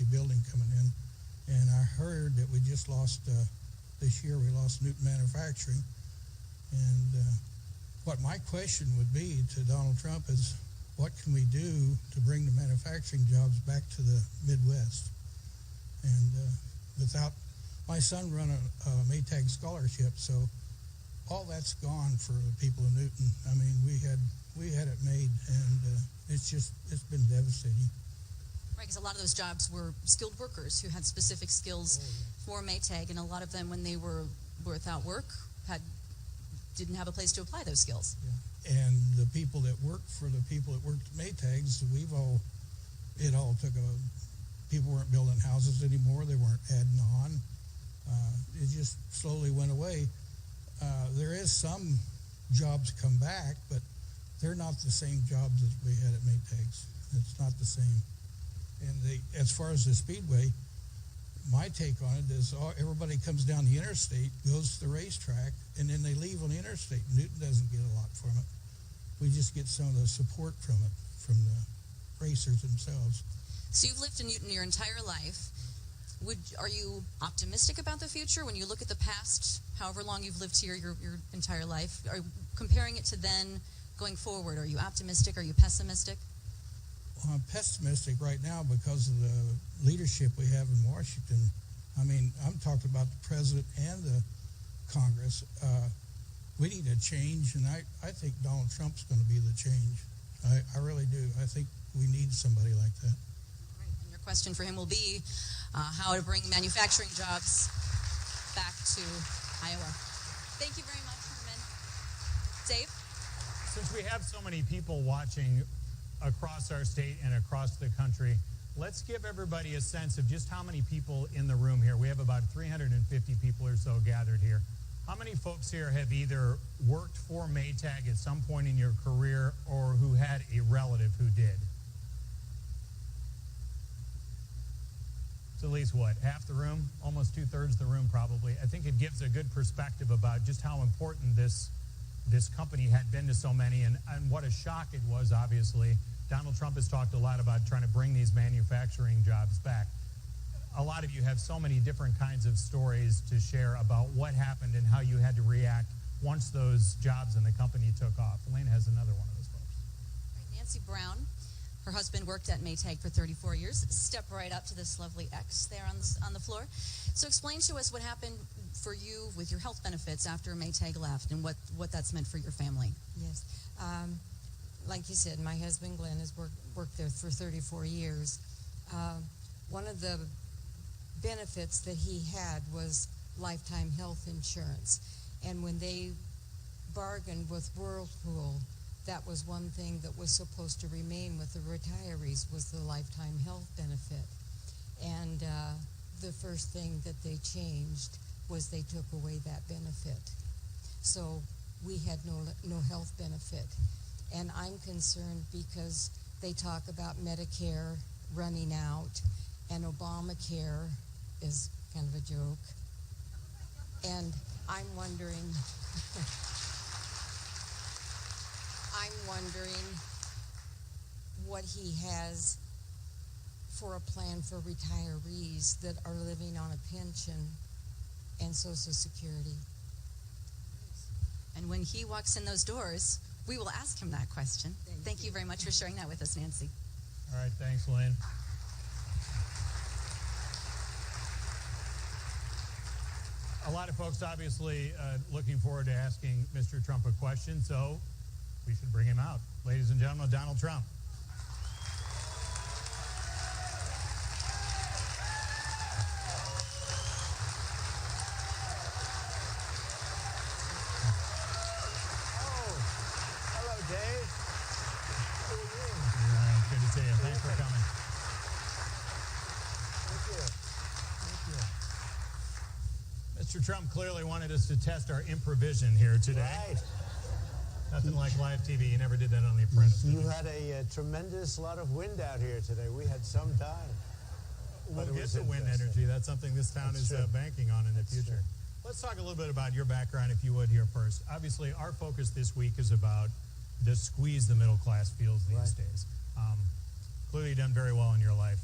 empty building coming in. And I heard that we just lost, this year we lost Newton Manufacturing. And what my question would be to Donald Trump is, what can we do to bring the manufacturing jobs back to the Midwest? And without, my son run a Maytag scholarship, so all that's gone for the people of Newton. I mean, we had it made, and it's been devastating. Right, because a lot of those jobs were skilled workers who had specific skills for Maytag, and a lot of them, when they were without work, didn't have a place to apply those skills. Yeah. And the people that worked for the people that worked at Maytags, people weren't building houses anymore. They weren't adding on. It just slowly went away. There is some jobs come back, but they're not the same jobs as we had at Maytags. It's not the same. And as far as the Speedway, my take on it is everybody comes down the interstate, goes to the racetrack, and then they leave on the interstate. Newton doesn't get a lot from it. We just get some of the support from it, from the racers themselves. So you've lived in Newton your entire life. Are you optimistic about the future when you look at the past, however long you've lived here your entire life? Are you comparing it to then going forward? Are you optimistic? Are you pessimistic? Well, I'm pessimistic right now because of the leadership we have in Washington. I mean, I'm talking about the president and the Congress. We need a change, and I think Donald Trump's going to be the change. I really do. I think we need somebody like that. Right. And your question for him will be how to bring manufacturing jobs back to Iowa. Thank you very much, Herman. Dave? Since we have so many people watching across our state and across the country, let's give everybody a sense of just how many people in the room here. We have about 350 people or so gathered here. How many folks here have either worked for Maytag at some point in your career or who had a relative who did? It's at least what, half the room? Almost 2/3 the room probably. I think it gives a good perspective about just how important this company had been to so many and what a shock it was, obviously. Donald Trump has talked a lot about trying to bring these manufacturing jobs back. A lot of you have so many different kinds of stories to share about what happened and how you had to react once those jobs in the company took off. Elena has another one of those folks. Right, Nancy Brown, her husband worked at Maytag for 34 years. Step right up to this lovely X there on the floor. So explain to us what happened for you with your health benefits after Maytag left and what that's meant for your family. Yes. Like you said, my husband Glenn has worked there for 34 years. One of the benefits that he had was lifetime health insurance. And when they bargained with Whirlpool, that was one thing that was supposed to remain with the retirees was the lifetime health benefit. And the first thing that they changed was they took away that benefit. So we had no health benefit. And I'm concerned because they talk about Medicare running out and Obamacare is kind of a joke. And I'm wondering what he has for a plan for retirees that are living on a pension and Social Security. And when he walks in those doors, we will ask him that question. Thank you very much for sharing that with us, Nancy. All right, thanks, Lynn. A lot of folks obviously looking forward to asking Mr. Trump a question, so we should bring him out. Ladies and gentlemen, Donald Trump. Mr. Trump clearly wanted us to test our improvision here today. Right. Nothing like live TV. You never did that on The Apprentice. You had a tremendous lot of wind out here today. We had some time. We'll get to wind energy. That's something this town is banking on in the future. Let's talk a little bit about your background, if you would, here first. Obviously, our focus this week is about the squeeze the middle class feels these days. Clearly, you've done very well in your life.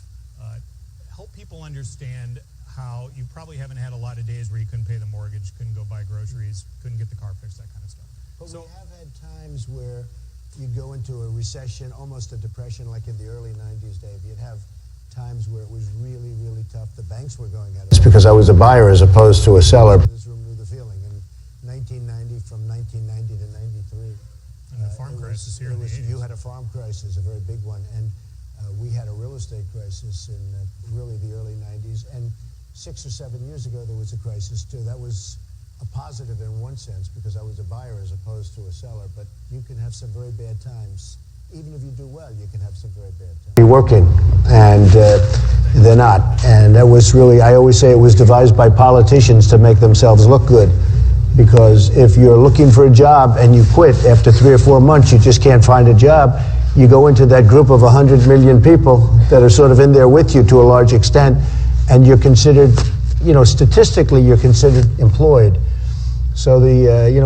help people understand how you probably haven't had a lot of days where you couldn't pay the mortgage, couldn't go buy groceries, couldn't get the car fixed, that kind of stuff. But we have had times where you'd go into a recession, almost a depression, like in the early 90s, Dave. You'd have times where it was really, really tough. The banks were going at it. It's because I was a buyer as opposed to a seller. This room knew the feeling. In 1990, from 1990 to 93. And the farm crisis here in the 80s. You had a farm crisis, a very big one. And we had a real estate crisis in really the early 90s. And 6 or 7 years ago, there was a crisis too. That was a positive in one sense because I was a buyer as opposed to a seller. But you can have some very bad times. Even if you do well, you can have some very bad times. You're working, and they're not. And that was really, I always say it was devised by politicians to make themselves look good. Because if you're looking for a job and you quit after 3 or 4 months, you just can't find a job. You go into that group of 100 million people that are sort of in there with you to a large extent, and you're considered, statistically, you're considered employed. So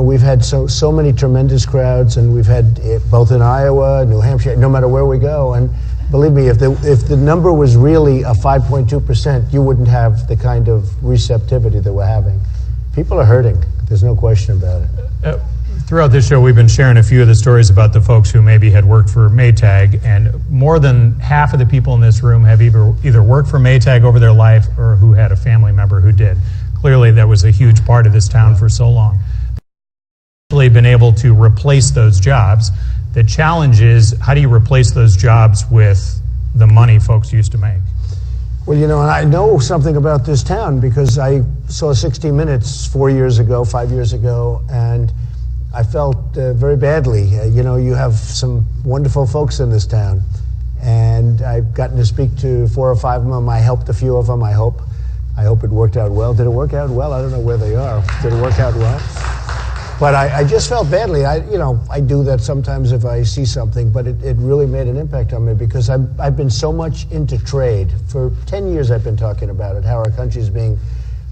we've had so many tremendous crowds, and we've had both in Iowa, New Hampshire, no matter where we go. And believe me, if the number was really a 5.2%, you wouldn't have the kind of receptivity that we're having. People are hurting. There's no question about it. Throughout this show, we've been sharing a few of the stories about the folks who maybe had worked for Maytag, and more than half of the people in this room have either worked for Maytag over their life or who had a family member who did. Clearly, that was a huge part of this town for so long. They've been able to replace those jobs. The challenge is, how do you replace those jobs with the money folks used to make? Well, and I know something about this town because I saw 60 Minutes 4 years ago, 5 years ago, and I felt very badly. You have some wonderful folks in this town, and I've gotten to speak to 4 or 5 of them. I helped a few of them, I hope. I hope it worked out well. Did it work out well? I don't know where they are. Did it work out well? But I just felt badly. I do that sometimes if I see something, but it really made an impact on me because I've been so much into trade. For 10 years I've been talking about it, how our country's being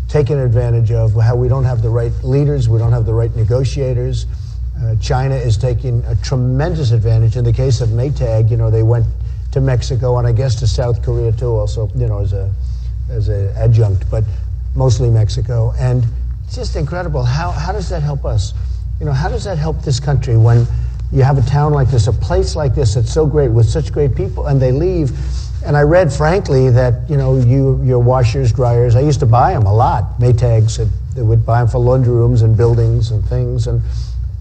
taken advantage of, how we don't have the right leaders, we don't have the right negotiators. China is taking a tremendous advantage. In the case of Maytag, they went to Mexico and I guess to South Korea too, also, as an adjunct, but mostly Mexico. And it's just incredible. How does that help us? How does that help this country when you have a town like this, a place like this that's so great with such great people, and they leave? And I read, frankly, that, your washers, dryers, I used to buy them a lot. Maytag said they would buy them for laundry rooms and buildings and things, and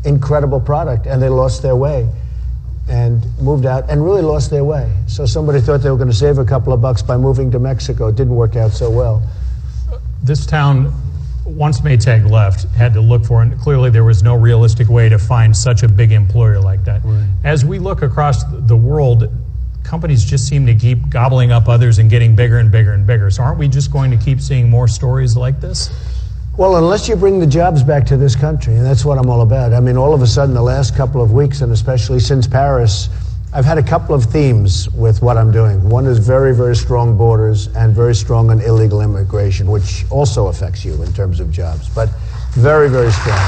incredible product, and they lost their way and moved out and really lost their way. So somebody thought they were going to save a couple of bucks by moving to Mexico. It didn't work out so well. This town, once Maytag left, had to look for, and clearly there was no realistic way to find such a big employer like that. Right. As we look across the world, companies just seem to keep gobbling up others and getting bigger and bigger and bigger. So aren't we just going to keep seeing more stories like this? Well, unless you bring the jobs back to this country, and that's what I'm all about. I mean, all of a sudden, the last couple of weeks, and especially since Paris, I've had a couple of themes with what I'm doing. One is very, very strong borders and very strong on illegal immigration, which also affects you in terms of jobs, but very, very strong.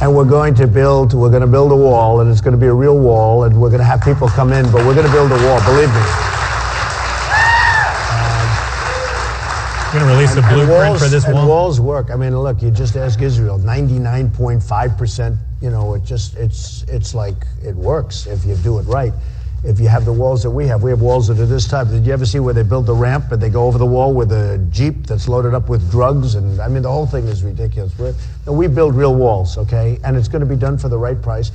And we're going to build a wall, and it's going to be a real wall, and we're going to have people come in, but we're going to build a wall, believe me. You're going to release a blueprint for this wall? And walls work. I mean, look, you just ask Israel, 99.5%, it's like, it works if you do it right. If you have the walls that we have walls that are this type. Did you ever see where they build the ramp and they go over the wall with a Jeep that's loaded up with drugs? And I mean, the whole thing is ridiculous. We build real walls, okay? And it's going to be done for the right price.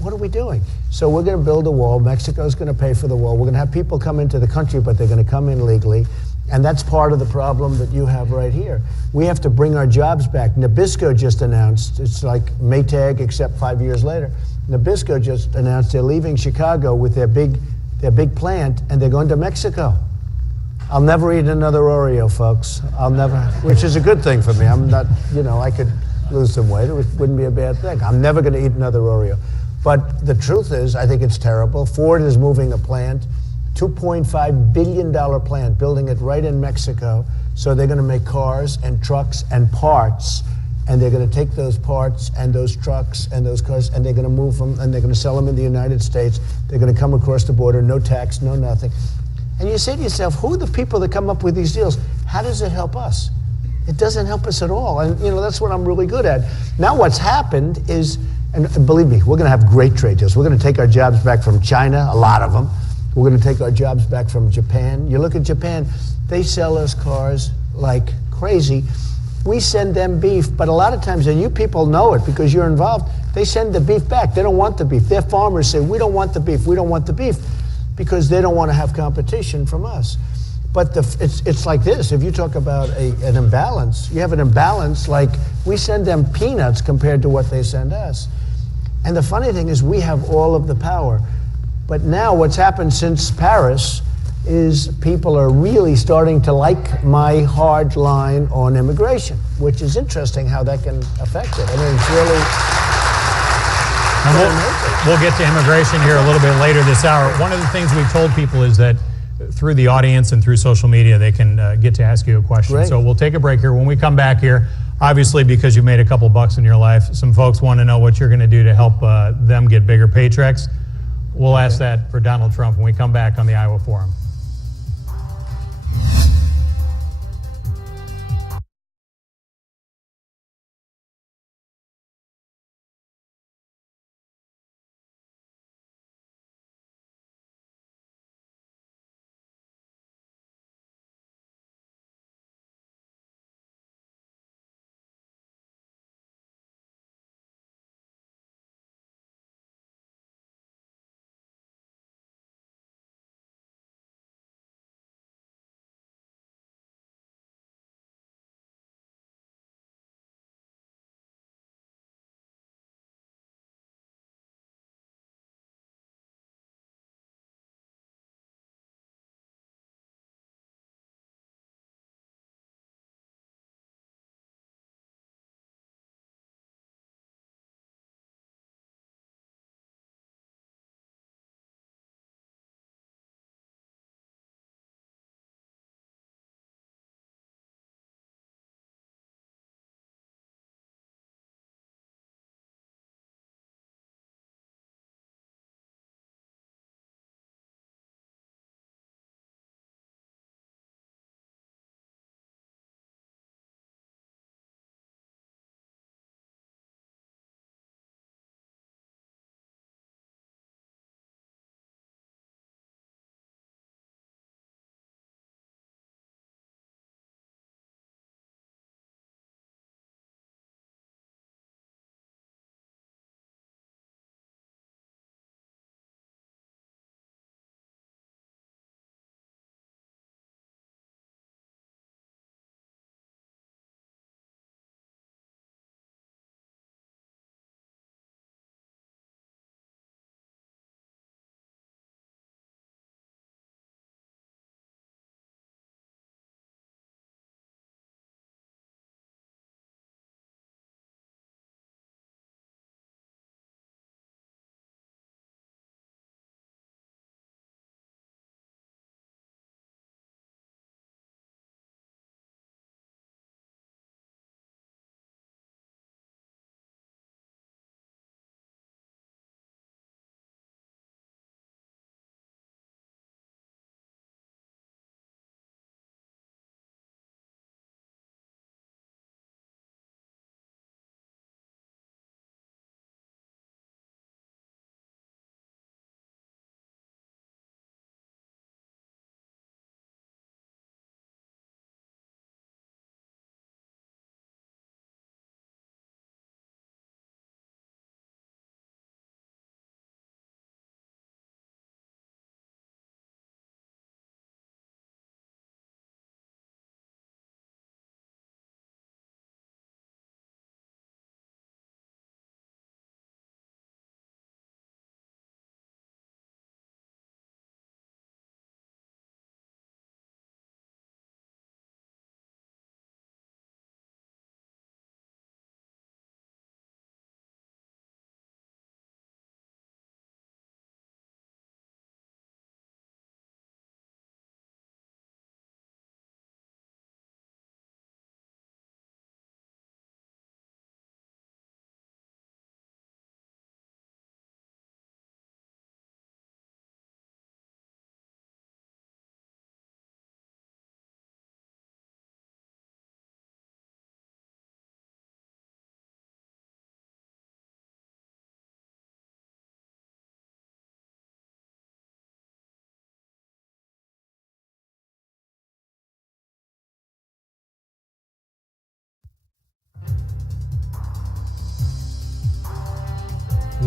What are we doing? So we're going to build a wall. Mexico's going to pay for the wall. We're going to have people come into the country, but they're going to come in legally. And that's part of the problem that you have right here. We have to bring our jobs back. Nabisco just announced, it's like Maytag except 5 years later. Nabisco just announced they're leaving Chicago with their big plant, and they're going to Mexico. I'll never eat another Oreo, folks. I'll never, which is a good thing for me. I'm not, I could lose some weight. It wouldn't be a bad thing. I'm never going to eat another Oreo. But the truth is, I think it's terrible. Ford is moving a plant, $2.5 billion plant, building it right in Mexico. So they're going to make cars and trucks and parts. And they're going to take those parts and those trucks and those cars, and they're going to move them, and they're going to sell them in the United States. They're going to come across the border, no tax, no nothing. And you say to yourself, who are the people that come up with these deals? How does it help us? It doesn't help us at all. And, that's what I'm really good at. Now what's happened is, and believe me, we're going to have great trade deals. We're going to take our jobs back from China, a lot of them. We're going to take our jobs back from Japan. You look at Japan, they sell us cars like crazy. We send them beef, but a lot of times, and you people know it because you're involved, they send the beef back. They don't want the beef. Their farmers say, we don't want the beef, we don't want the beef, because they don't want to have competition from us. But it's like this. If you talk about an imbalance, you have an imbalance like we send them peanuts compared to what they send us. And the funny thing is we have all of the power. But now what's happened since Paris is people are really starting to like my hard line on immigration, which is interesting how that can affect it. I mean, it's really... We'll get to immigration here a little bit later this hour. One of the things we've told people is that through the audience and through social media, they can get to ask you a question. Great. So we'll take a break here. When we come back here, obviously because you made a couple bucks in your life, some folks want to know what you're going to do to help them get bigger paychecks. We'll ask that for Donald Trump when we come back on the Iowa Forum.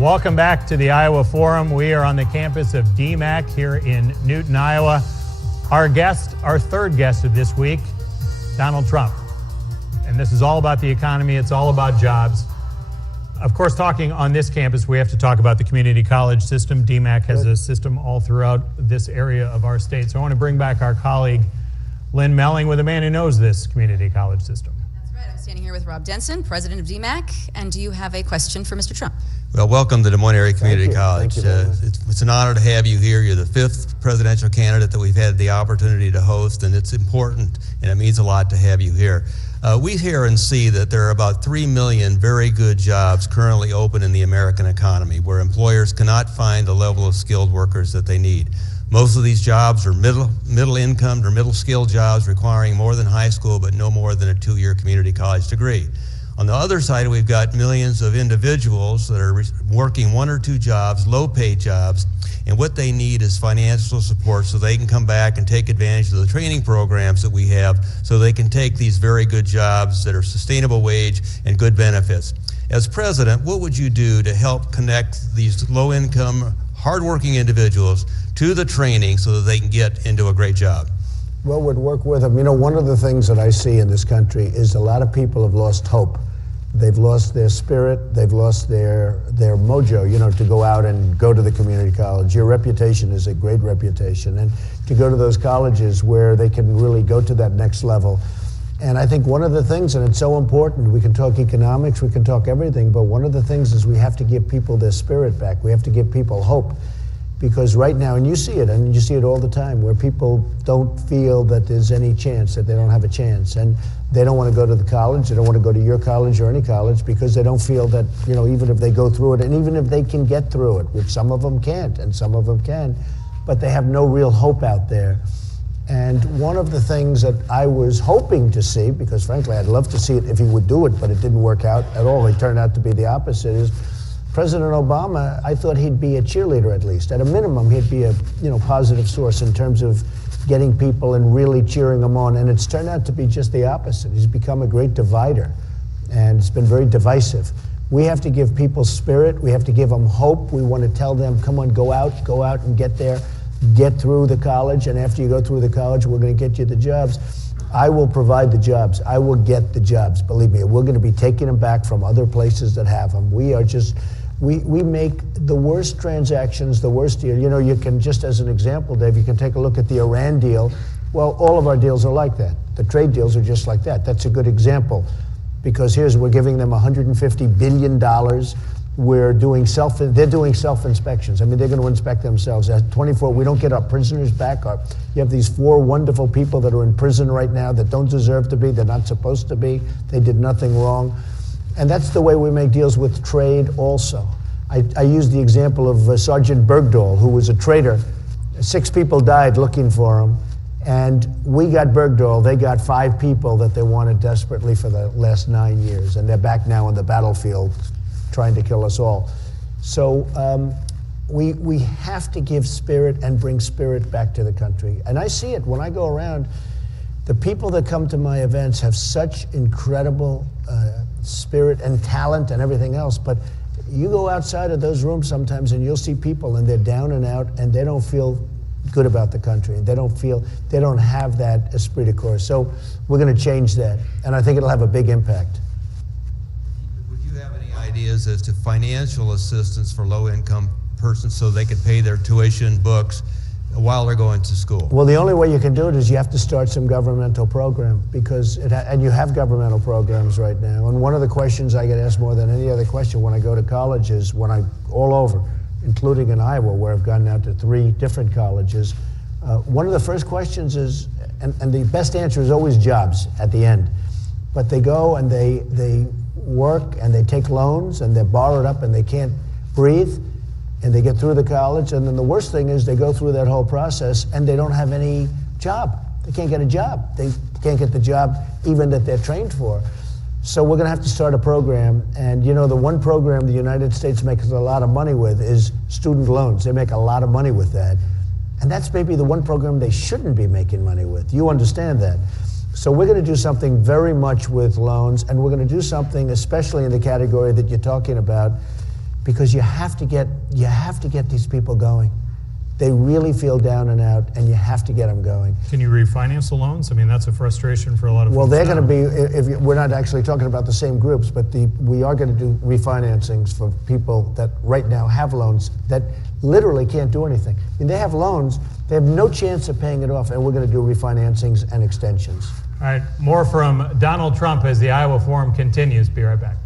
Welcome back to the Iowa Forum. We are on the campus of DMACC here in Newton, Iowa. Our third guest of this week, Donald Trump. And this is all about the economy. It's all about jobs. Of course, talking on this campus, we have to talk about the community college system. DMACC has a system all throughout this area of our state. So I want to bring back our colleague, Lynn Melling, with a man who knows this community college system. That's right. I'm standing here with Rob Denson, president of DMACC. And do you have a question for Mr. Trump? Well, welcome to Des Moines Area Community College. Thank you very much. It's an honor to have you here. You're the 5th presidential candidate that we've had the opportunity to host, and it's important, and it means a lot to have you here. We hear and see that there are about 3 million very good jobs currently open in the American economy where employers cannot find the level of skilled workers that they need. Most of these jobs are middle income or middle skilled jobs requiring more than high school but no more than a 2-year community college degree. On the other side, we've got millions of individuals that are working 1 or 2 jobs, low-paid jobs, and what they need is financial support so they can come back and take advantage of the training programs that we have so they can take these very good jobs that are sustainable wage and good benefits. As president, what would you do to help connect these low-income, hardworking individuals to the training so that they can get into a great job? Well, would work with them. You know, one of the things that I see in this country is a lot of people have lost hope. They've lost their spirit. They've lost their mojo, you know, to go out and go to the community college. Your reputation is a great reputation. And to go to those colleges where they can really go to that next level. And I think one of the things, and it's so important, we can talk economics, we can talk everything, but one of the things is we have to give people their spirit back. We have to give people hope. Because right now, and you see it all the time, where people don't feel that there's any chance, that they don't have a chance. And they don't want to go to the college, they don't want to go to your college or any college because they don't feel that, you know, even if they go through it, and even if they can get through it, which some of them can't and some of them can, but they have no real hope out there. And one of the things that I was hoping to see, because frankly, I'd love to see it if he would do it, but it didn't work out at all, it turned out to be the opposite, is President Obama, I thought he'd be a cheerleader at least. At a minimum, he'd be a positive source in terms of getting people and really cheering them on. And it's turned out to be just the opposite. He's become a great divider, and it's been very divisive. We have to give people spirit. We have to give them hope. We want to tell them, come on, go out and get there, get through the college. And after you go through the college, we're going to get you the jobs. I will provide the jobs. I will get the jobs. Believe me, we're going to be taking them back from other places that have them. We are just... We make the worst transactions, the worst deal. You know, you can, just as an example, Dave, you can take a look at the Iran deal. Well, all of our deals are like that. The trade deals are just like that. That's a good example. Because we're giving them $150 billion. They're doing self-inspections. I mean, they're going to inspect themselves. At 24, we don't get our prisoners back. You have these 4 wonderful people that are in prison right now that don't deserve to be. They're not supposed to be. They did nothing wrong. And that's the way we make deals with trade also. I use the example of Sergeant Bergdahl, who was a traitor. 6 people died looking for him. And we got Bergdahl. They got 5 people that they wanted desperately for the last 9 years. And they're back now on the battlefield trying to kill us all. So we have to give spirit and bring spirit back to the country. And I see it when I go around. The people that come to my events have such incredible spirit and talent and everything else, but you go outside of those rooms sometimes and you'll see people and they're down and out and they don't feel good about the country. They don't have that esprit de corps. So we're going to change that, and I think it'll have a big impact. Would you have any ideas as to financial assistance for low-income persons so they could pay their tuition, books, while they're going to school? Well, the only way you can do it is you have to start some governmental program, because and you have governmental programs right now. And one of the questions I get asked more than any other question when I go to colleges, all over, including in Iowa, where I've gone now to 3 different colleges, one of the first questions is, and the best answer is always jobs at the end, but they go and they work and they take loans and they're borrowed up and they can't breathe. And they get through the college, and then the worst thing is they go through that whole process and they don't have any job. They can't get a job. They can't get the job even that they're trained for. So we're going to have to start a program. And you know, the one program the United States makes a lot of money with is student loans. They make a lot of money with that. And that's maybe the one program they shouldn't be making money with. You understand that. So we're going to do something very much with loans, and we're going to do something especially in the category that you're talking about. because you have to get these people going. They really feel down and out, and you have to get them going. Can you refinance the loans? I mean, that's a frustration for a lot of Well, folks they're going now. to be, we're not actually talking about the same groups, but we are going to do refinancings for people that right now have loans that literally can't do anything. I mean, they have loans, they have no chance of paying it off, and we're going to do refinancings and extensions. All right, more from Donald Trump as the Iowa Forum continues. Be right back.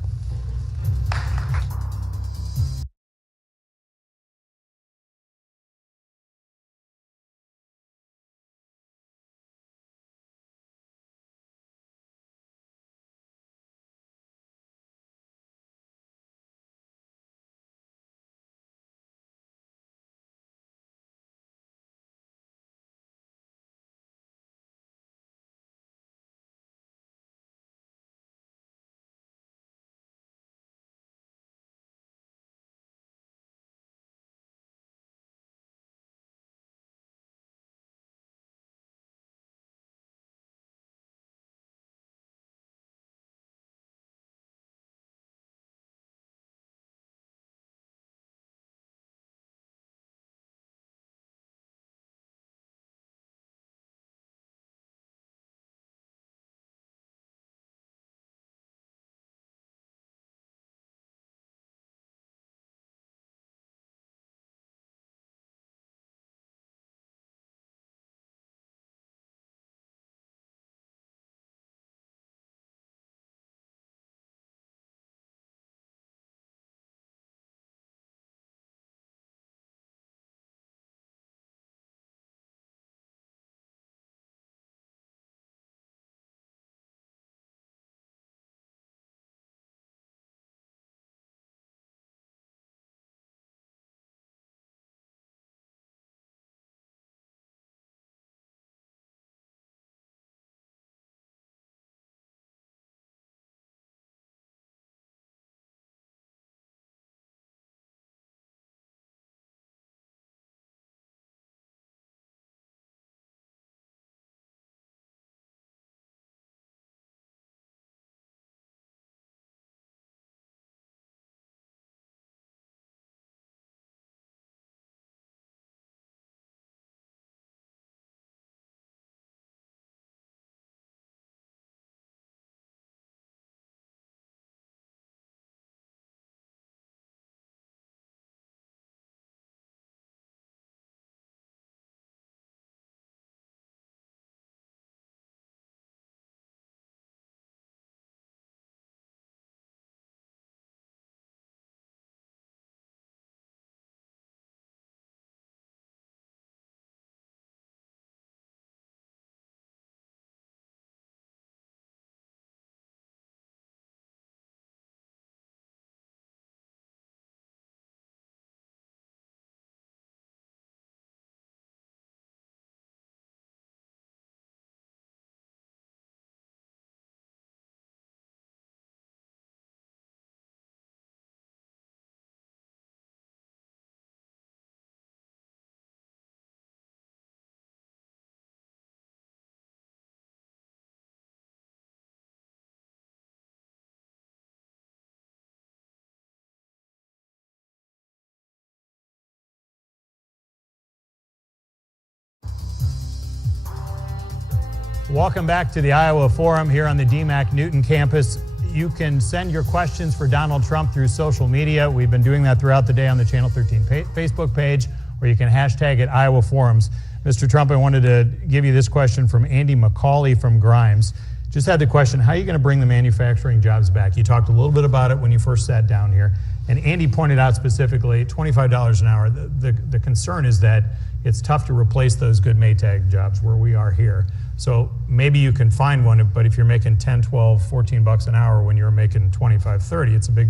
Welcome back to the Iowa Forum here on the DMACC Newton campus. You can send your questions for Donald Trump through social media. We've been doing that throughout the day on the Channel 13 Facebook page, or you can hashtag it Iowa Forums. Mr. Trump, I wanted to give you this question from Andy McCauley from Grimes. Just had the question, how are you going to bring the manufacturing jobs back? You talked a little bit about it when you first sat down here. And Andy pointed out specifically $25 an hour. The concern is that it's tough to replace those good Maytag jobs where we are here. So maybe you can find one, but if you're making 10, 12, 14 bucks an hour when you're making 25, 30, it's a big,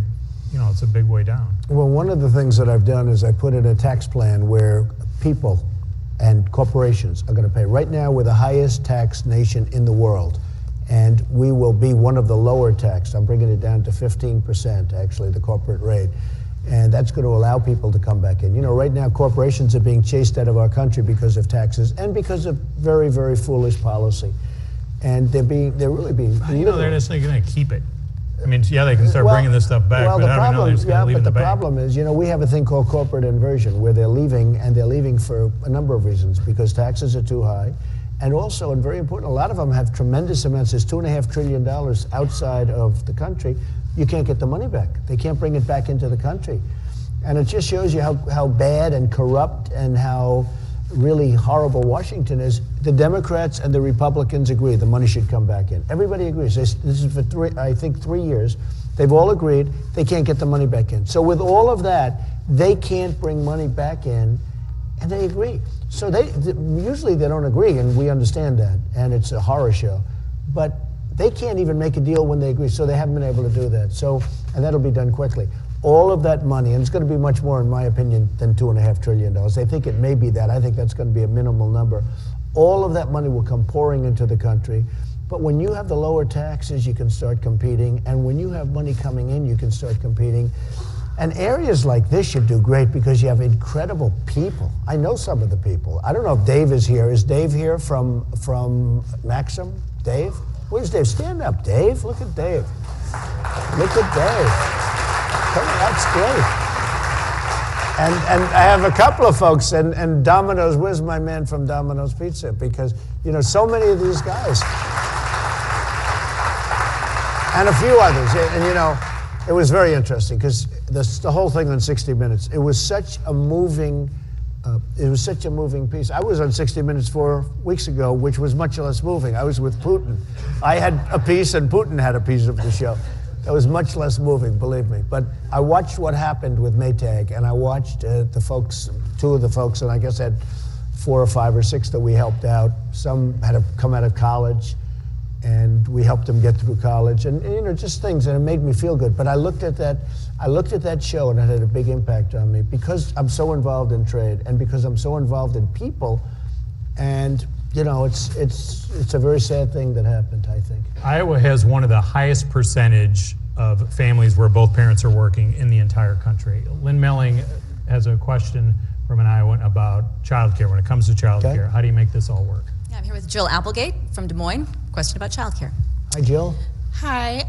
it's a big way down. Well, one of the things that I've done is I put in a tax plan where people and corporations are going to pay. Right now, we're the highest tax nation in the world, and we will be one of the lower taxed. I'm bringing it down to 15%, actually, the corporate rate. And that's going to allow people to come back in. Right now, corporations are being chased out of our country because of taxes and because of very, very foolish policy. And they're really being... They're just not going to keep it. I mean, yeah, they can start bringing this stuff back, but I don't know, they're just going to leave it in the bank. The problem is, we have a thing called corporate inversion where they're leaving, and they're leaving for a number of reasons, because taxes are too high. And also, and very important, a lot of them have tremendous amounts. There's $2.5 trillion outside of the country. You can't get the money back. They can't bring it back into the country. And it just shows you how bad and corrupt and how really horrible Washington is. The Democrats and the Republicans agree the money should come back in. Everybody agrees. This is for 3 years. They've all agreed they can't get the money back in. So with all of that, they can't bring money back in, and they agree. So usually they don't agree, and we understand that, and it's a horror show. But they can't even make a deal when they agree, so they haven't been able to do that. So, and that'll be done quickly. All of that money, and it's going to be much more, in my opinion, than $2.5 trillion. They think it may be that. I think that's going to be a minimal number. All of that money will come pouring into the country. But when you have the lower taxes, you can start competing. And when you have money coming in, you can start competing. And areas like this should do great because you have incredible people. I know some of the people. I don't know if Dave is here. Is Dave here from Maxim? Dave? Where's Dave? Stand up, Dave. Look at Dave. Look at Dave. Come on, that's great. And I have a couple of folks, and Domino's, where's my man from Domino's Pizza? Because, so many of these guys. And a few others. And, it was very interesting because the whole thing on 60 Minutes, it was such a moving piece. I was on 60 Minutes 4 weeks ago, which was much less moving. I was with Putin. I had a piece, and Putin had a piece of the show. It was much less moving, believe me. But I watched what happened with Maytag, and I watched the folks, two of the folks, and I guess I had 4 or 5 or 6 that we helped out. Some had come out of college, and we helped them get through college, and just things, and it made me feel good. But I looked at that show, and it had a big impact on me because I'm so involved in trade, and because I'm so involved in people, and it's a very sad thing that happened, I think. Iowa has one of the highest percentage of families where both parents are working in the entire country. Lynn Melling has a question from an Iowan about childcare. When it comes to childcare, How do you make this all work? Yeah, I'm here with Jill Applegate from Des Moines. Question about childcare. Hi, Jill. Hi.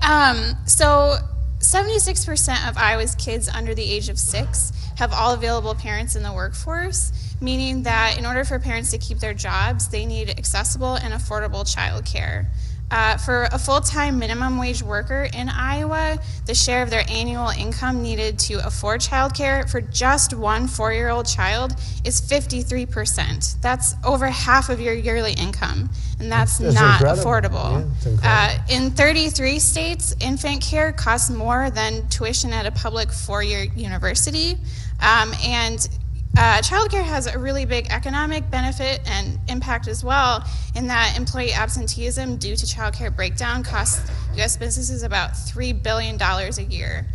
So 76% of Iowa's kids under the age of 6 have all available parents in the workforce, meaning that in order for parents to keep their jobs, they need accessible and affordable childcare. For a full-time minimum wage worker in Iowa, the share of their annual income needed to afford childcare for just one 4-year-old child is 53%. That's over half of your yearly income, and that's not incredible. Affordable. Yeah, it's incredible. In 33 states, infant care costs more than tuition at a public 4-year university, and childcare has a really big economic benefit and impact as well, in that employee absenteeism due to childcare breakdown costs U.S. businesses about $3 billion a year.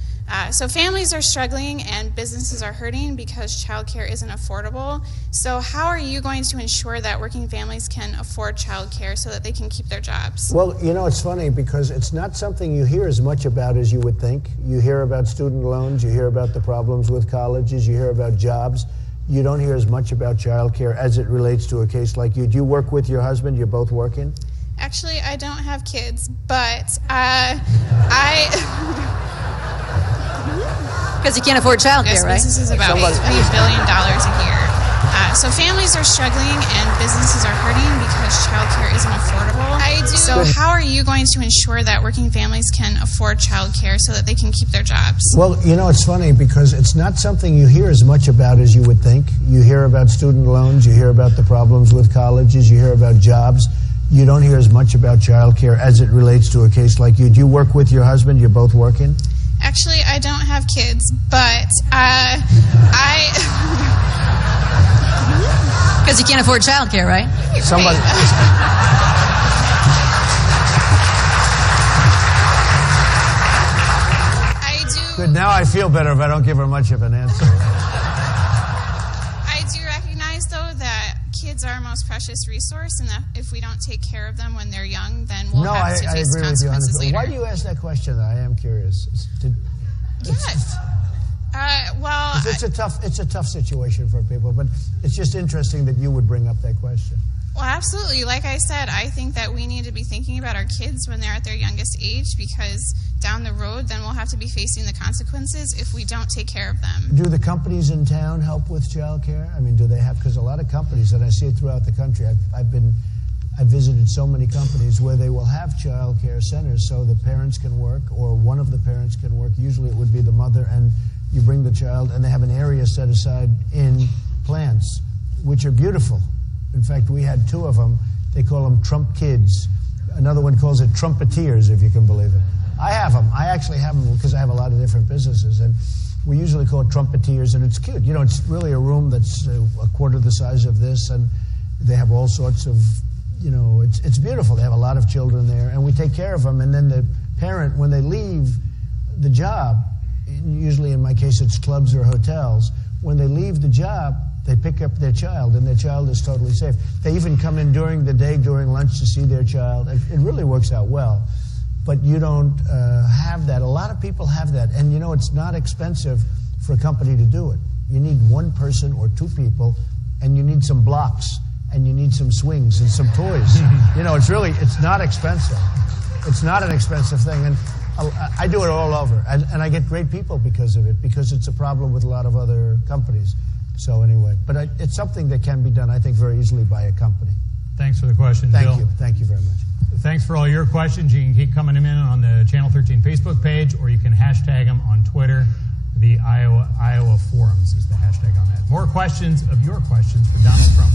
So families are struggling and businesses are hurting because childcare isn't affordable. So how are you going to ensure that working families can afford childcare so that they can keep their jobs? Well, it's funny because it's not something you hear as much about as you would think. You hear about student loans, you hear about the problems with colleges, you hear about jobs. You don't hear as much about childcare as it relates to a case like you. Do you work with your husband? You're both working? Actually, I don't have kids, but Because you can't afford childcare, right? Business is about $3 billion a year. So families are struggling and businesses are hurting because childcare isn't affordable. So how are you going to ensure that working families can afford childcare so that they can keep their jobs? Well, it's funny because it's not something you hear as much about as you would think. You hear about student loans, you hear about the problems with colleges, you hear about jobs. You don't hear as much about childcare as it relates to a case like you. Do you work with your husband? You're both working? Actually, I don't have kids, but Because you can't afford childcare, right? Somebody. I do. Good. Now I feel better if I don't give her much of an answer. I do recognize, though, that kids are our most precious resource, and that if we don't take care of them when they're young, then we'll have to face consequences later. Why do you ask that question? I am curious. Well, It's a tough situation for people, but it's just interesting that you would bring up that question. Well, absolutely. Like I said, I think that we need to be thinking about our kids when they're at their youngest age, because down the road, then we'll have to be facing the consequences if we don't take care of them. Do the companies in town help with childcare? I mean, do they have? Because a lot of companies, and I see it throughout the country. I've visited so many companies where they will have child care centers so the parents can work, or one of the parents can work. Usually, it would be the mother, and you bring the child, and they have an area set aside in plants, which are beautiful. In fact, we had 2 of them. They call them Trump Kids. Another one calls it Trumpeteers, if you can believe it. I have them. I actually have them because I have a lot of different businesses, and we usually call it Trumpeteers, and it's cute. You know, it's really a room that's a quarter the size of this, and they have all sorts of, you know, it's beautiful. They have a lot of children there, and we take care of them, and then the parent, when they leave the job, usually in my case it's clubs or hotels, when they leave the job, they pick up their child, and their child is totally safe. They even come in during the day, during lunch, to see their child. It really works out well. But you don't have that. A lot of people have that. And, you know, it's not expensive for a company to do it. You need 1 person or 2 people, and you need some blocks, and you need some swings and some toys. You know, it's not expensive. It's not an expensive thing. And I do it all over. And I get great people because of it, because it's a problem with a lot of other companies. So anyway, but it's something that can be done, I think, very easily by a company. Thanks for the question, Bill. Thank you very much. Thanks for all your questions. You can keep coming in on the Channel 13 Facebook page, or you can hashtag them on Twitter. The Iowa Forums is the hashtag on that. More questions of your questions for Donald Trump.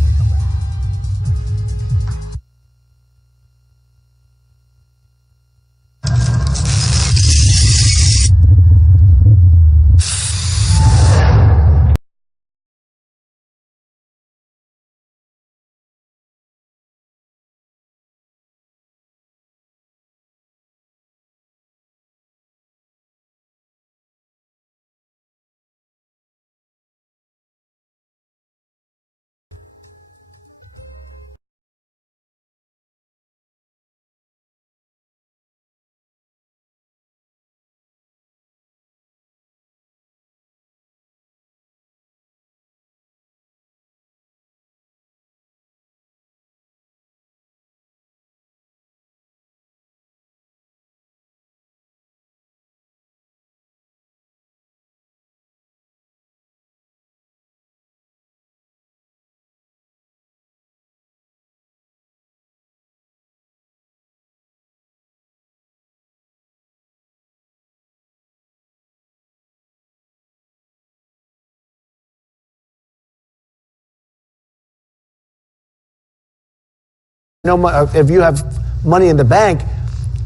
If you have money in the bank,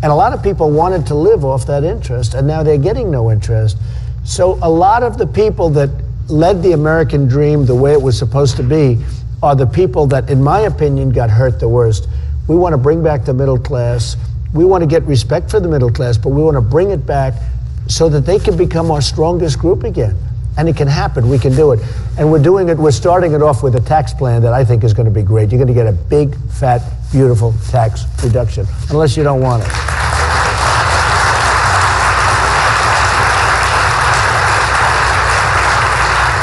and a lot of people wanted to live off that interest, and now they're getting no interest. So a lot of the people that led the American dream the way it was supposed to be are the people that, in my opinion, got hurt the worst. We want to bring back the middle class. We want to get respect for the middle class, but we want to bring it back so that they can become our strongest group again. And it can happen. We can do it. And we're doing it. We're starting it off with a tax plan that I think is going to be great. You're going to get a big, fat, beautiful tax reduction, unless you don't want it.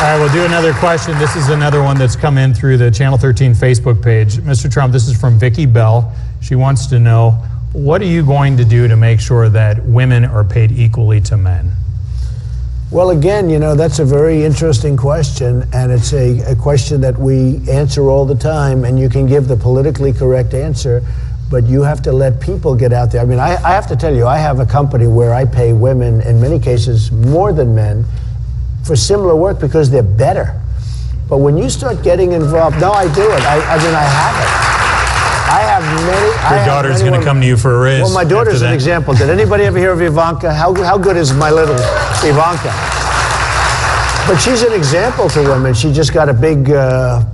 All right, we'll do another question. This is another one that's come in through the Channel 13 Facebook page. Mr. Trump, this is from Vicki Bell. She wants to know, what are you going to do to make sure that women are paid equally to men? Well, again, you know, that's a very interesting question, and it's a question that we answer all the time, and you can give the politically correct answer, but you have to let people get out there. I mean, I have to tell you, I have a company where I pay women, in many cases, more than men, for similar work because they're better. But when you start getting involved, no, I do it. I mean, I have it. I have many. Your daughter's going to come to you for a raise. Well, my daughter's an example. Did anybody ever hear of Ivanka? How good is my little Ivanka? But she's an example to women. She just got a big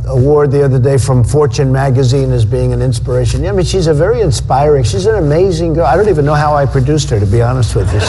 award the other day from Fortune magazine as being an inspiration. I mean, she's a very inspiring. She's an amazing girl. I don't even know how I produced her, to be honest with you.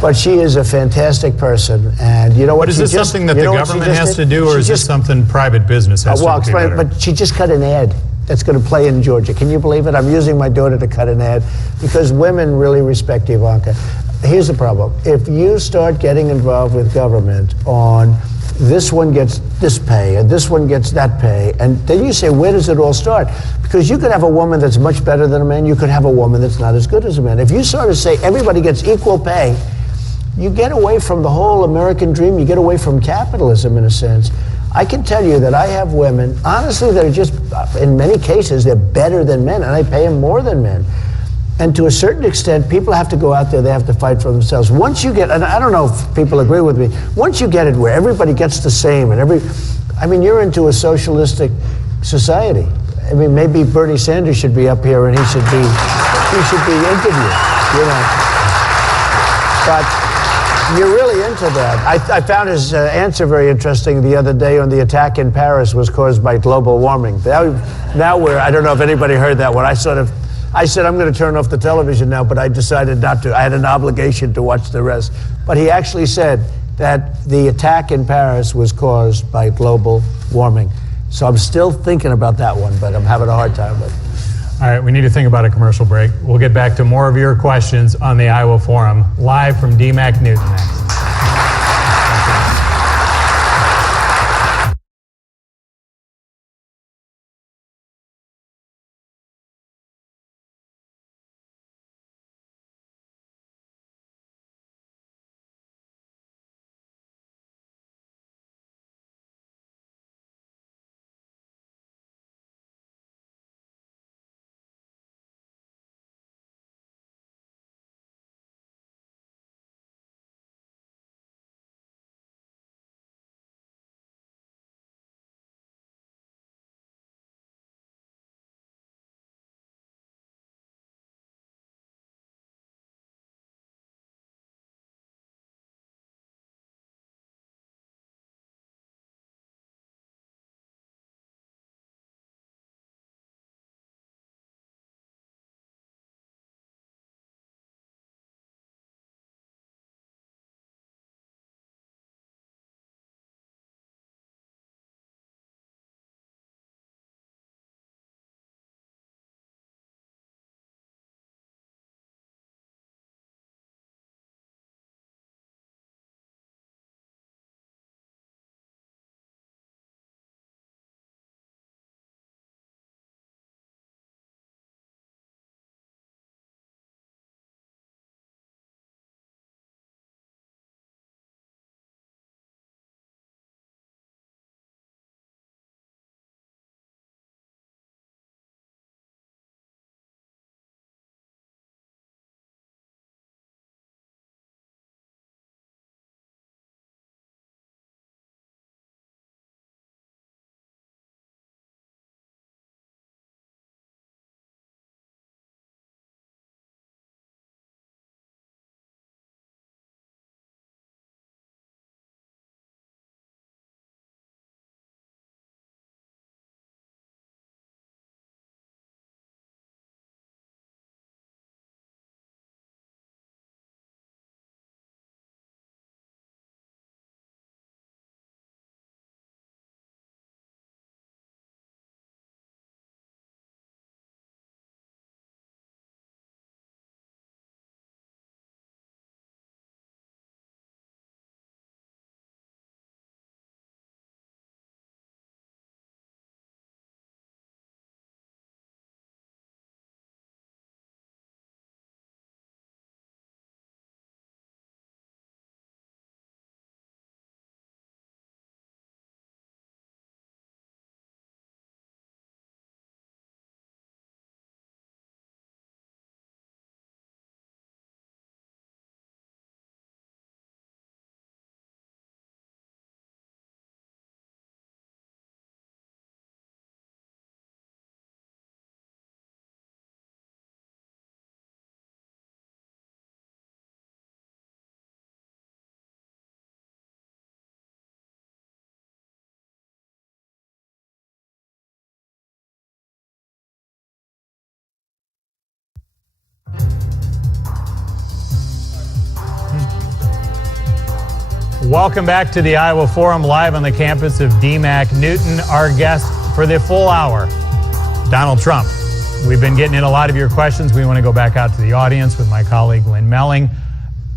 But she is a fantastic person, and you know what? But is this something that the government has to do, or is this something private business has to do? Well, explain. But she just cut an ad that's going to play in Georgia. Can you believe it? I'm using my daughter to cut an ad because women really respect Ivanka. here's the problem. If you start getting involved with government on this one gets this pay and this one gets that pay, and then you say, where does it all start? Because you could have a woman that's much better than a man. You could have a woman that's not as good as a man. If you sort of say everybody gets equal pay, you get away from the whole American dream. You get away from capitalism in a sense. I can tell you that I have women, honestly, that are just, in many cases, they're better than men, and I pay them more than men. And to a certain extent, people have to go out there, they have to fight for themselves. Once you get, and I don't know if people agree with me, once you get it where everybody gets the same, and you're into a socialistic society. I mean, maybe Bernie Sanders should be up here and he should be interviewed, you know. But you're really into that. I found his answer very interesting the other day on the attack in Paris was caused by global warming. Now I don't know if anybody heard that one. I said, I'm going to turn off the television now, but I decided not to. I had an obligation to watch the rest. But he actually said that the attack in Paris was caused by global warming. So I'm still thinking about that one, but I'm having a hard time with it. All right, we need to think about a commercial break. We'll get back to more of your questions on the Iowa Forum, live from DMACC Newton next. Welcome back to the Iowa Forum, live on the campus of DMACC Newton. Our guest for the full hour, Donald Trump. We've been getting in a lot of your questions. We want to go back out to the audience with my colleague Lynn Melling.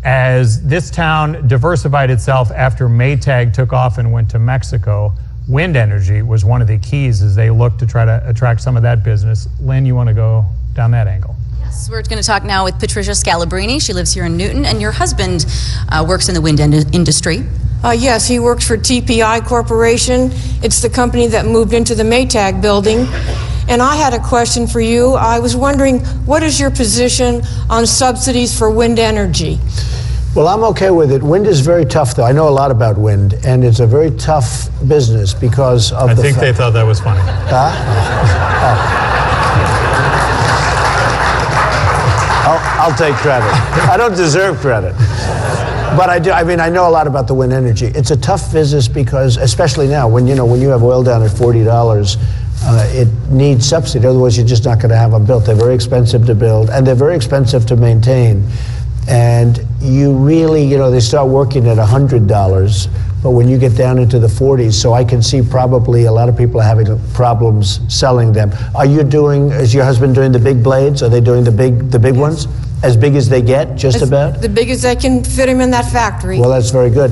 as this town diversified itself after Maytag took off and went to Mexico, wind energy was one of the keys as they looked to try to attract some of that business. Lynn, you want to go down that angle? Yes, we're going to talk now with Patricia Scalabrini. She lives here in Newton, and your husband works in the wind industry. Yes, he works for TPI Corporation. It's the company that moved into the Maytag building. And I had a question for you. I was wondering, what is your position on subsidies for wind energy? Well, I'm okay with it. Wind is very tough, though. I know a lot about wind, and it's a very tough business because of I the think they thought that was funny. Huh? I'll take credit. I don't deserve credit. But I do. I mean, I know a lot about the wind energy. It's a tough business because, especially now, when you have oil down at $40, it needs subsidy. Otherwise, you're just not going to have them built. They're very expensive to build, and they're very expensive to maintain. And you really, they start working at $100, but when you get down into the 40s, so I can see probably a lot of people are having problems selling them. Is your husband doing the big blades? Are they doing the big ones? As big as they get, just about? The biggest they can fit him in that factory. Well, that's very good.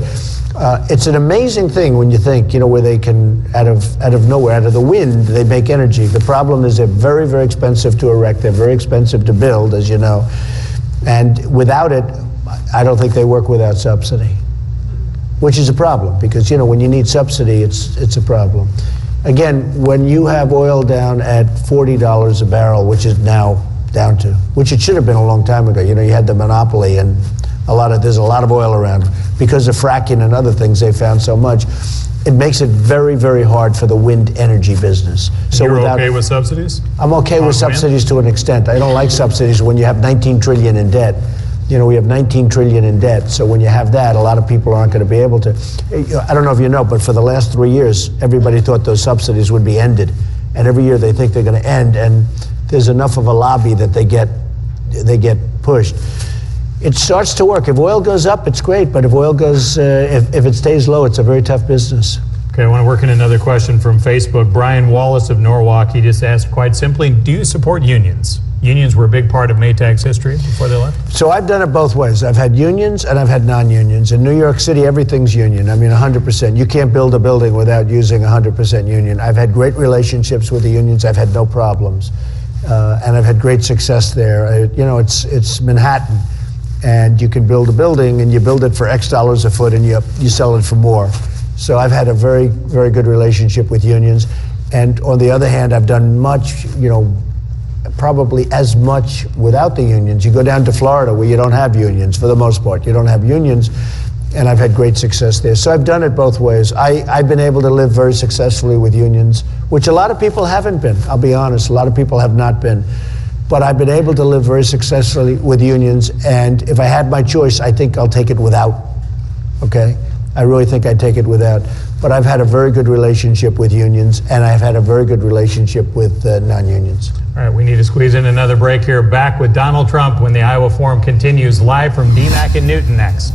It's an amazing thing when you think, where they can, out of nowhere, out of the wind, they make energy. The problem is they're very, very expensive to erect. They're very expensive to build, as you know. And without it, I don't think they work without subsidy, which is a problem because, when you need subsidy, it's a problem. Again, when you have oil down at $40 a barrel, which is now down to, which it should have been a long time ago. You had the monopoly and there's a lot of oil around. Because of fracking and other things, they found so much. It makes it very, very hard for the wind energy business. So you're okay with subsidies? I'm okay with subsidies to an extent. I don't like subsidies when you have 19 trillion in debt. We have 19 trillion in debt. So when you have that, a lot of people aren't going to be able to. I don't know if you know, but for the last 3 years, everybody thought those subsidies would be ended. And every year they think they're going to end. And there's enough of a lobby that they get pushed. It starts to work. If oil goes up, it's great. But if oil goes, if it stays low, it's a very tough business. Okay, I want to work in another question from Facebook. Brian Wallace of Norwalk, he just asked quite simply, do you support unions? Unions were a big part of Maytag's history before they left. So I've done it both ways. I've had unions and I've had non-unions. In New York City, everything's union. I mean, 100%. You can't build a building without using 100% union. I've had great relationships with the unions. I've had no problems. And I've had great success there. It's Manhattan. And you can build a building and you build it for X dollars a foot and you sell it for more. So I've had a very, very good relationship with unions. And on the other hand, I've done much, probably as much without the unions. You go down to Florida where you don't have unions for the most part. You don't have unions. And I've had great success there. So I've done it both ways. I've been able to live very successfully with unions, which a lot of people haven't been. I'll be honest. A lot of people have not been. But I've been able to live very successfully with unions, and if I had my choice, I think I'll take it without, okay? I really think I'd take it without. But I've had a very good relationship with unions, and I've had a very good relationship with non-unions. All right, we need to squeeze in another break here. Back with Donald Trump when the Iowa Forum continues live from DMACC in Newton next.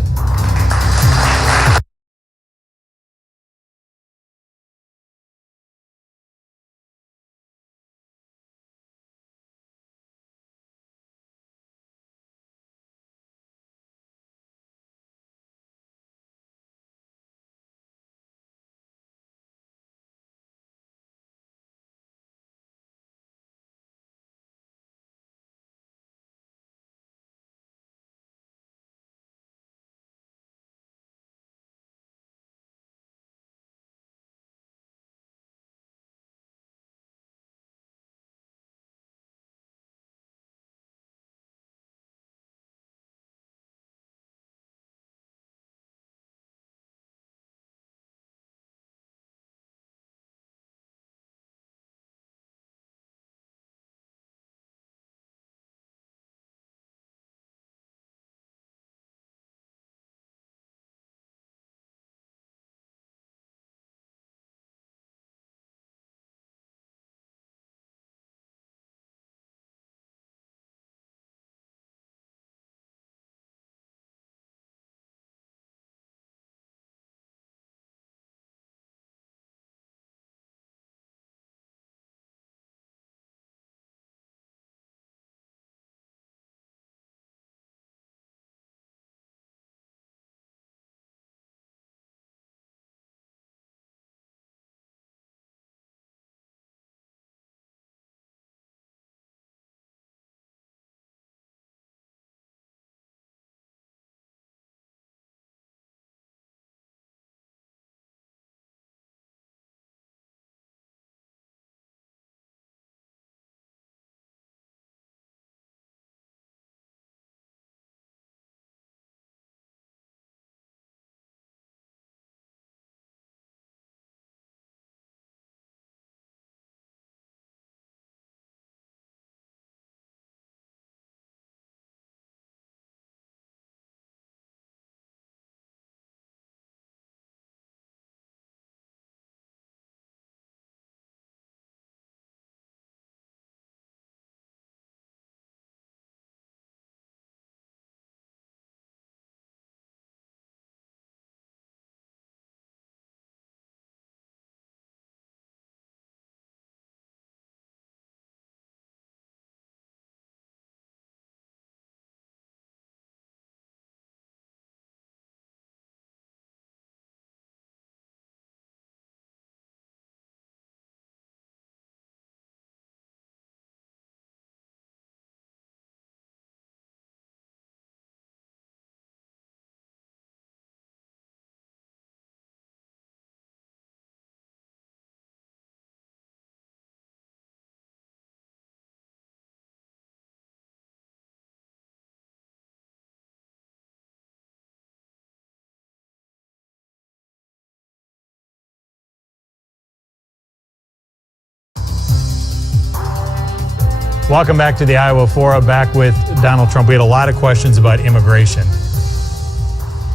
Welcome back to the Iowa Forum, back with Donald Trump. We had a lot of questions about immigration.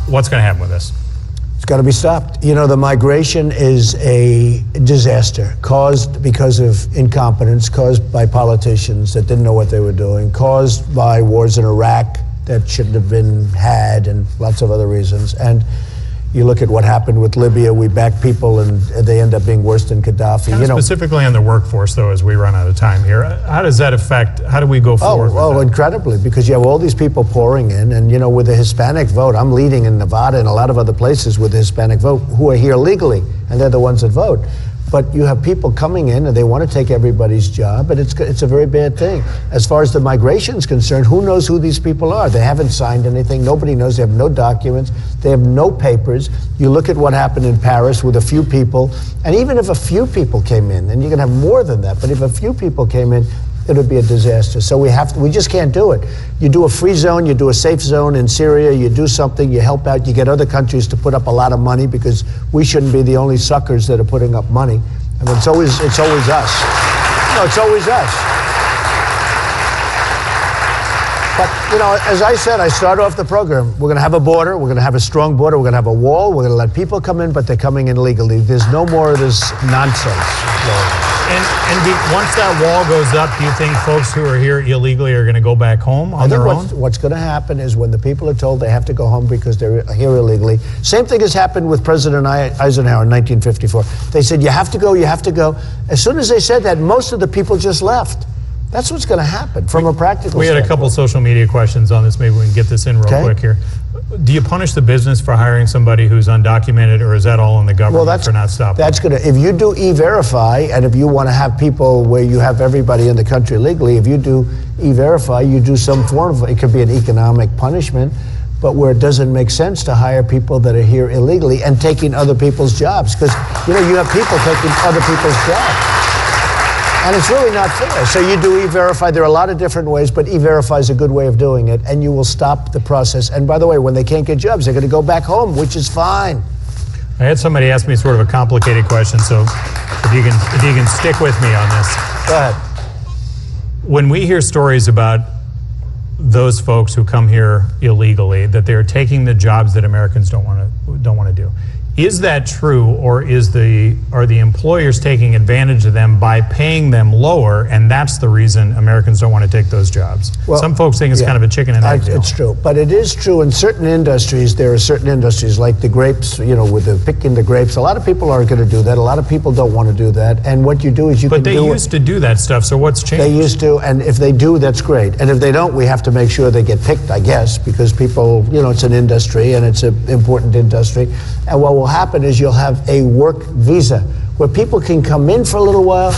What's going to happen with this? It's got to be stopped. You know, the migration is a disaster caused because of incompetence, caused by politicians that didn't know what they were doing, caused by wars in Iraq that shouldn't have been had, and lots of other reasons. And you look at what happened with Libya, we back people and they end up being worse than Gaddafi. Kind of specifically on the workforce, though, as we run out of time here, how does that affect, how do we go forward? Oh, incredibly, because you have all these people pouring in, and you know, with the Hispanic vote, I'm leading in Nevada and a lot of other places with the Hispanic vote who are here legally, and they're the ones that vote. But you have people coming in and they want to take everybody's job, and it's a very bad thing. As far as the migration is concerned, who knows who these people are? They haven't signed anything. Nobody knows. They have no documents. They have no papers. You look at what happened in Paris with a few people, and even if a few people came in, and you can have more than that, but if a few people came in, it would be a disaster. So we just can't do it. You do a free zone, you do a safe zone in Syria, you do something, you help out, you get other countries to put up a lot of money, because we shouldn't be the only suckers that are putting up money. I mean, it's always us. No, it's always us. But, you know, as I said, I started off the program, we're going to have a border, we're going to have a strong border, we're going to have a wall, we're going to let people come in, but they're coming in legally. There's no more of this nonsense. Once that wall goes up, do you think folks who are here illegally are going to go back home on their own? What's going to happen is when the people are told they have to go home because they're here illegally. Same thing has happened with President Eisenhower in 1954. They said, you have to go, you have to go. As soon as they said that, most of the people just left. That's what's going to happen from a practical standpoint. We had a couple social media questions on this. Maybe we can get this in real quick here. Do you punish the business for hiring somebody who's undocumented, or is that all in the government for not stopping? That's good. If you do E-Verify, and if you want to have people where you have everybody in the country legally, if you do E-Verify, you do some form of, it could be an economic punishment, but where it doesn't make sense to hire people that are here illegally and taking other people's jobs. Because, you know, you have people taking other people's jobs. And it's really not fair. So you do E-Verify. There are a lot of different ways, but E-Verify is a good way of doing it, and you will stop the process. And by the way, when they can't get jobs, they're going to go back home, which is fine. I had somebody ask me sort of a complicated question, so if you can stick with me on this. Go ahead. When we hear stories about those folks who come here illegally, that they're taking the jobs that Americans don't want to do, is that true, or are the employers taking advantage of them by paying them lower, and that's the reason Americans don't want to take those jobs? Well, some folks think it's kind of a chicken and egg deal. It's true, but it is true in certain industries. There are certain industries like the grapes, you know, with the picking the grapes. A lot of people aren't going to do that. A lot of people don't want to do that. And what you do is you can do it. But they used to do that stuff, so what's changed? They used to, and if they do, that's great. And if they don't, we have to make sure they get picked, I guess, because people, you know, it's an industry and it's an important industry. And what will happen is you'll have a work visa where people can come in for a little while,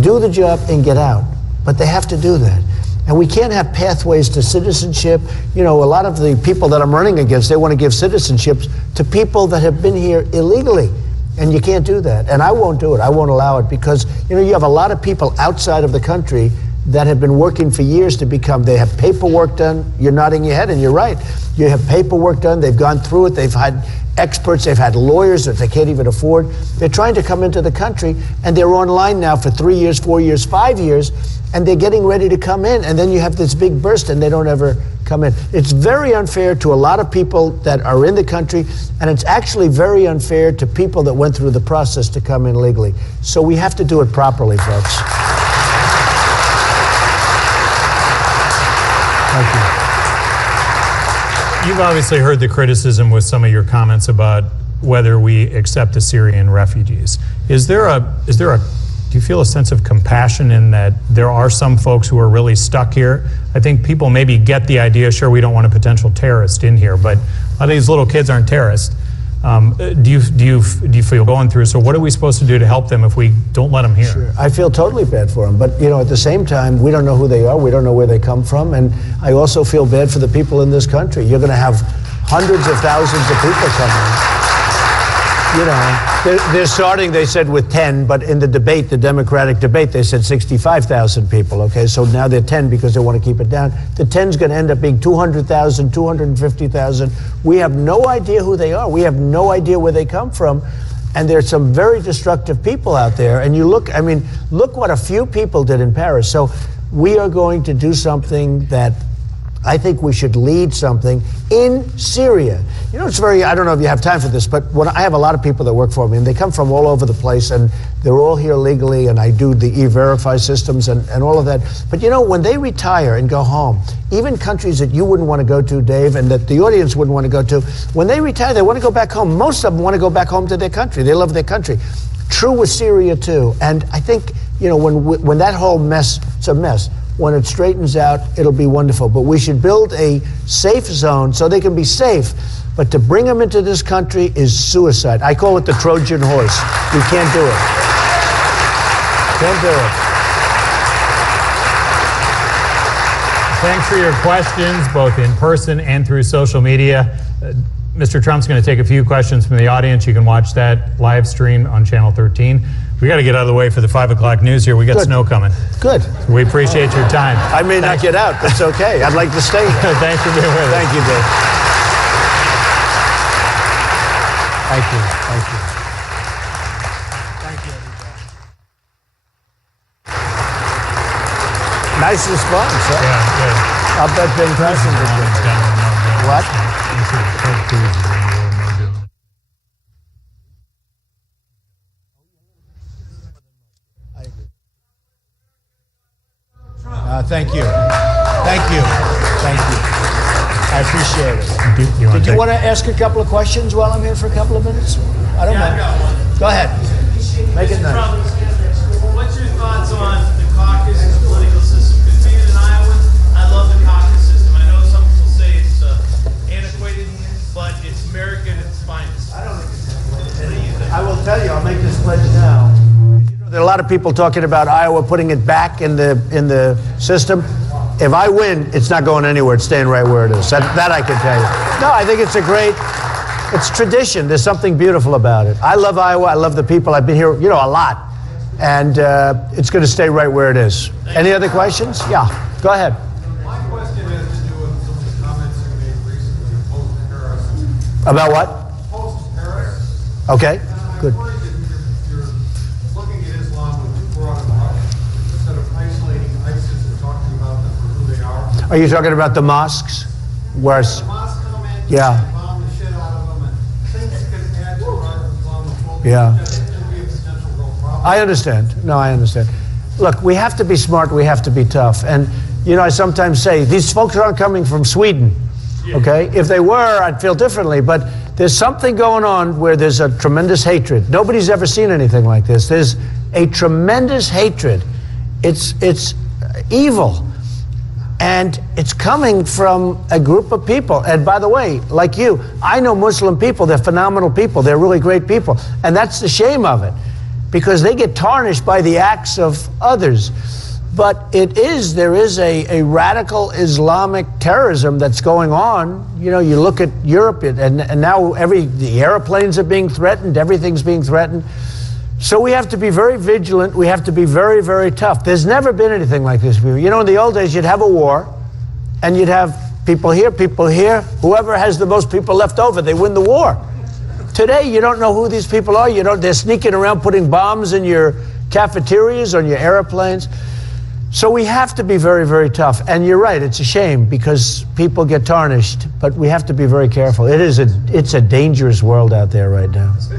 do the job, and get out. But they have to do that. And we can't have pathways to citizenship. You know, a lot of the people that I'm running against, they want to give citizenships to people that have been here illegally. And you can't do that. And I won't do it. I won't allow it because, you know, you have a lot of people outside of the country that have been working for years to become, they have paperwork done. You're nodding your head, and you're right. You have paperwork done. They've gone through it. They've had experts. They've had lawyers that they can't even afford. They're trying to come into the country, and they're online now for 3 years, 4 years, 5 years, and they're getting ready to come in. And then you have this big burst, and they don't ever come in. It's very unfair to a lot of people that are in the country, and it's actually very unfair to people that went through the process to come in legally. So we have to do it properly, folks. Thank you. You've obviously heard the criticism with some of your comments about whether we accept the Syrian refugees. Do you feel a sense of compassion in that there are some folks who are really stuck here? I think people maybe get the idea, sure, we don't want a potential terrorist in here, but a lot of these little kids aren't terrorists. Do you feel going through? So what are we supposed to do to help them if we don't let them here? Sure. I feel totally bad for them, but you know, at the same time, we don't know who they are. We don't know where they come from, and I also feel bad for the people in this country. You're going to have hundreds of thousands of people coming. You know, they're starting, they said, with 10, but in the debate, the Democratic debate, they said 65,000 people, okay? So now they're 10 because they want to keep it down. The 10's going to end up being 200,000, 250,000. We have no idea who they are. We have no idea where they come from. And there's some very destructive people out there. And you look, I mean, look what a few people did in Paris. So we are going to do something that I think we should lead something in Syria. You know, it's very, I don't know if you have time for this, but when I have a lot of people that work for me, and they come from all over the place, and they're all here legally, and I do the E-Verify systems and all of that. But you know, when they retire and go home, even countries that you wouldn't want to go to, Dave, and that the audience wouldn't want to go to, when they retire, they want to go back home. Most of them want to go back home to their country. They love their country. True with Syria, too. And I think, you know, when that whole mess, it's a mess. When it straightens out, it'll be wonderful. But we should build a safe zone so they can be safe. But to bring them into this country is suicide. I call it the Trojan horse. You can't do it. Can't do it. Thanks for your questions, both in person and through social media. Mr. Trump's going to take a few questions from the audience. You can watch that live stream on Channel 13. We got to get out of the way for the 5 o'clock news here. We got snow coming. Good. We appreciate your time. I may not get out. That's okay. I'd like to stay here. Thanks for being with us. Thank you, Dave. Thank you. Thank you. Thank you, everybody. Nice response, huh? Yeah, good. I'll bet Ben Carson did good. What? Thank you. Thank you. Thank you. I appreciate it. Did you want to ask a couple of questions while I'm here for a couple of minutes? I don't mind. Go ahead. Make it nice. What's your thoughts on the caucus and the political system? Because being an Iowan, I love the caucus system. I know some people say it's antiquated, but it's American at its finest. I don't think it's I will tell you, I'll make this pledge now. There are a lot of people talking about Iowa putting it back in the system. If I win, it's not going anywhere. It's staying right where it is. That I can tell you. No, I think it's tradition. There's something beautiful about it. I love Iowa. I love the people. I've been here, you know, a lot. And it's going to stay right where it is. Any other questions? Yeah, go ahead. My question has to do with some of the comments you made recently post-Paris. About what? Post-Paris. Okay, good. Are you talking about the mosques? Where? The mosque comment, yeah. Bomb the shit out of them, and things can add to our Islamophobia. Yeah. That could be a potential real problem. I understand. No, I understand. Look, we have to be smart. We have to be tough. And, you know, I sometimes say, these folks aren't coming from Sweden, okay? If they were, I'd feel differently. But there's something going on where there's a tremendous hatred. Nobody's ever seen anything like this. There's a tremendous hatred. It's evil. And it's coming from a group of people. And by the way, like you, I know Muslim people. They're phenomenal people. They're really great people. And that's the shame of it, because they get tarnished by the acts of others. But there is a radical Islamic terrorism that's going on. You know, you look at Europe, and now the airplanes are being threatened. Everything's being threatened. So we have to be very vigilant. We have to be very, very tough. There's never been anything like this before. You know, in the old days, you'd have a war, and you'd have people here, people here. Whoever has the most people left over, they win the war. Today, you don't know who these people are. They're sneaking around putting bombs in your cafeterias, on your airplanes. So we have to be very, very tough. And you're right, it's a shame because people get tarnished, but we have to be very careful. It's a dangerous world out there right now. Mr.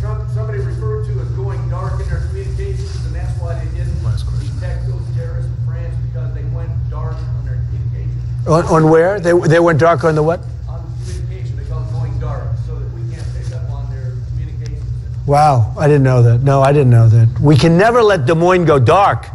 Trump, somebody referred to as going dark in their communications, and that's why they didn't detect those terrorists in France, because they went dark on their communications. On where? They went dark on the what? On communication, they call it going dark, so that we can't pick up on their communications. Wow, I didn't know that. No, I didn't know that. We can never let Des Moines go dark,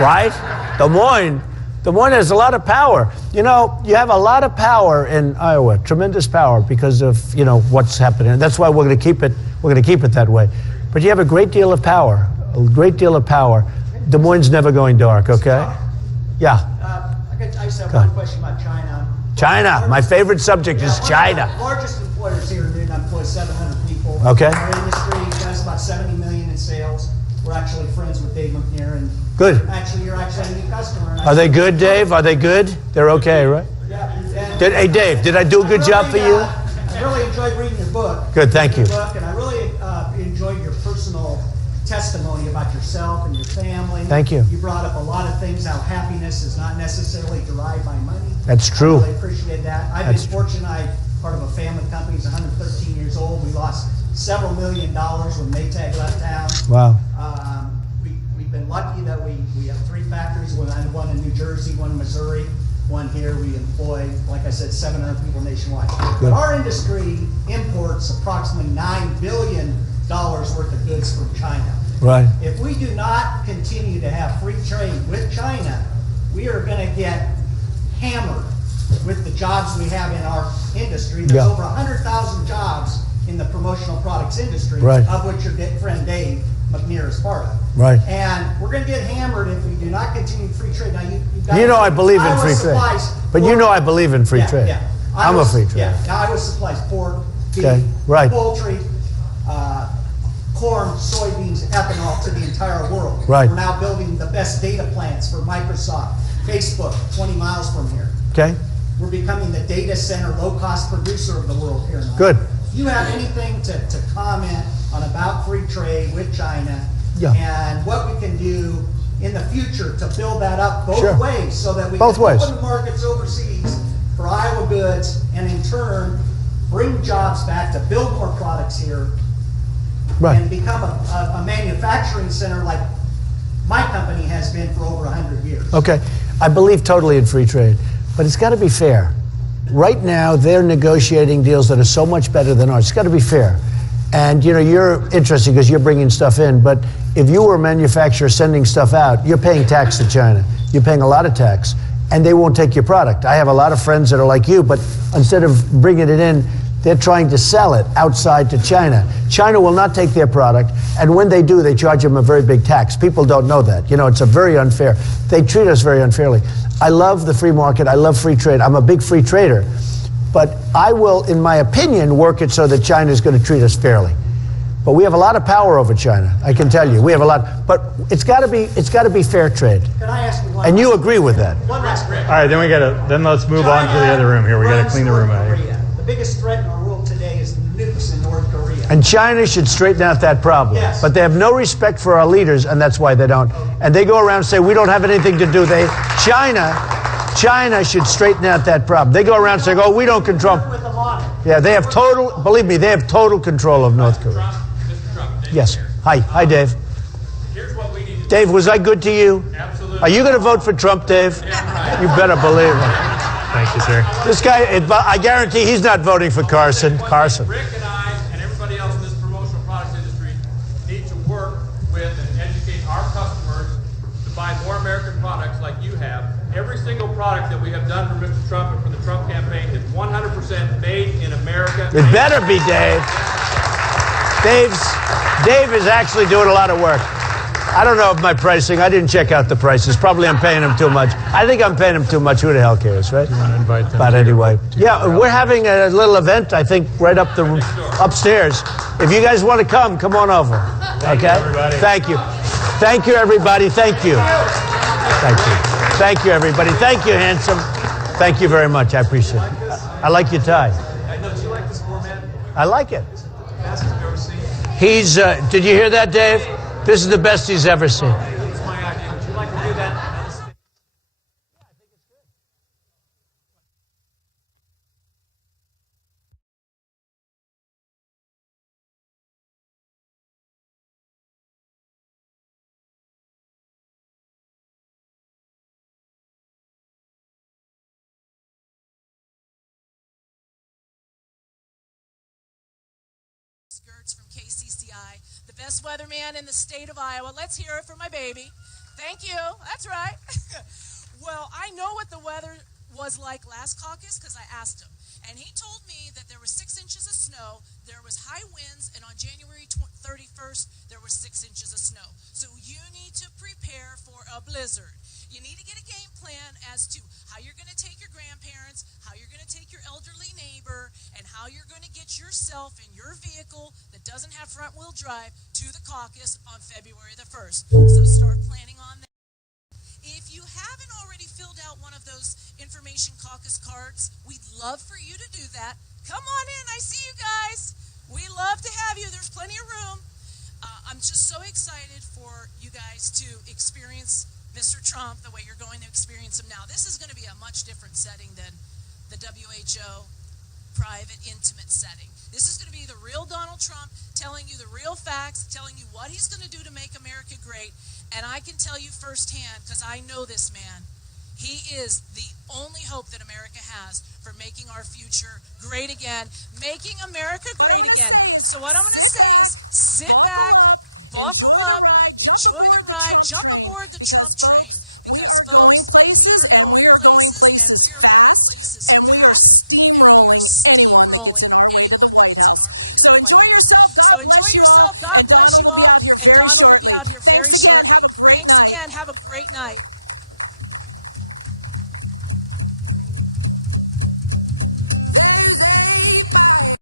right? Des Moines has a lot of power. You know, you have a lot of power in Iowa, tremendous power, because of, you know, what's happening. And that's why we're going to keep it. We're going to keep it that way. But you have a great deal of power, a great deal of power. Des Moines never going dark, okay? Yeah. I just have one question about China. China, my favorite subject is China. Largest employers here in Newton employ 700 people. Okay. Our industry does about 70 million in sales. We're actually friends with Dave McNair, and good. Actually, you're actually a new customer. Are they good, Dave? Are they good? They're okay, right? Yeah. Hey, Dave, did I do a good job for you? I really enjoyed reading your book. Good, thank you. And I really enjoyed your personal testimony about yourself. yourself and your family. Thank you. You brought up a lot of things, how happiness is not necessarily derived by money. That's true. I really appreciate that. I've That's been fortunate. I'm part of a family company. It's 113 years old. We lost several $1 million when Maytag left town. Wow. We've been lucky that we have 3 factories, one in New Jersey, one in Missouri, one here. We employ, like I said, 700 people nationwide. Good. But our industry imports approximately $9 billion worth of goods from China. Right. If we do not continue to have free trade with China, we are going to get hammered with the jobs we have in our industry. There's Yeah. over 100,000 jobs in the promotional products industry, Right. of which your friend Dave McNear is part of. Right. And we're going to get hammered if we do not continue free trade. Now, you've got You know I believe in Iowa free trade. supplies But you pork. know I believe in free Yeah, trade. yeah. I'm a Iowa- free trader. Yeah, Iowa supplies pork, beef, Okay, right. poultry, corn, soybeans, ethanol to the entire world. Right. We're now building the best data plants for Microsoft, Facebook, 20 miles from here. Okay? We're becoming the data center, low-cost producer of the world here in Iowa. Good. Do you have anything to comment on about free trade with China? Yeah. And what we can do in the future to build that up both Sure. ways so that we Both can ways. open the markets overseas for Iowa goods and in turn bring jobs back to build more products here Right. and become a manufacturing center like my company has been for over 100 years. Okay. I believe totally in free trade, but it's got to be fair. Right now, they're negotiating deals that are so much better than ours. It's got to be fair. And, you know, you're interested because you're bringing stuff in, but if you were a manufacturer sending stuff out, you're paying tax to China. You're paying a lot of tax, and they won't take your product. I have a lot of friends that are like you, but instead of bringing it in, they're trying to sell it outside to China. China will not take their product, and when they do, they charge them a very big tax. People don't know that. You know, it's a very unfair. They treat us very unfairly. I love the free market. I love free trade. I'm a big free trader. But I will, in my opinion, work it so that China is going to treat us fairly. But we have a lot of power over China. I can tell you, we have a lot. But it's got to be fair trade. Can I ask you one And you last- agree with that? One last question. All right, then let's move on to the other room here. We got to China clean the room out runs here. North Korea. The biggest threat in our world today is nukes in North Korea. And China should straighten out that problem. Yes. But they have no respect for our leaders, and that's why they don't. And they go around and say, we don't have anything to do. China should straighten out that problem. They go around saying, oh, we don't control. With them on it. Yeah, they have total, believe me, they have total control of North Korea. Mr. Trump, Dave Yes. here. Hi, Dave. Here's what we need to do. Dave, was I good to you? Absolutely. Are you going to vote for Trump, Dave? You better believe it. Thank you, sir. This guy, I guarantee he's not voting for Carson. Carson. Rick and I and everybody else in this promotional products industry need to work with and educate our customers to buy more American products like you have. Every single product that we have done for Mr. Trump and for the Trump campaign is 100% made in America. It better be Dave. Dave is actually doing a lot of work. I don't know if my pricing, I didn't check out the prices. Probably I'm paying him too much. I think I'm paying him too much. Who the hell cares, right? You want to invite them But to your- anyway, to your yeah, rally? we're having a little event, I think, right up upstairs. If you guys want to come on over. Okay? everybody. Thank you. Thank you, everybody. Thank you. Thank you. Thank you, everybody. Thank you, handsome. Thank you very much. I appreciate it. I like your tie. I know, do you like this format? I like it. Best you've ever seen? He's, did you hear that, Dave? This is the best he's ever seen. That's my idea. Would you like to do that? Skirts from KCCI, the best weatherman in the state of Iowa. Let's hear it for my baby. Thank you. That's right. Well, I know what the weather was like last caucus because I asked him. And he told me that there was 6 inches of snow, there was high winds, and on January 31st, there was 6 inches of snow. So you need to prepare for a blizzard. You need to get a game plan as to how you're going to take your grandparents, how you're going to take your elderly neighbor, and how you're going to get yourself in your vehicle that doesn't have front-wheel drive to the caucus on February the 1st. So start planning on that. If you haven't already filled out one of those information caucus cards, we'd love for you to do that. Come on in. I see you guys. We love to have you. There's plenty of room. I'm just so excited for you guys to experience Mr. Trump the way you're going to experience him now. This is going to be a much different setting than the WHO private, intimate setting. This is going to be the real Donald Trump telling you the real facts, telling you what he's going to do to make America great. And I can tell you firsthand, because I know this man, he is the only hope that America has for making our future great again, making America great What I'm going to say is sit back, buckle up, enjoy the ride, jump aboard the Trump train, because folks, we are going places, and we are going places fast, and we are steamrolling anyone that gets in our way to the White House. So enjoy yourself. God bless you all, and Donald will be out here very shortly. Thanks again. Have a great night. There's a fire.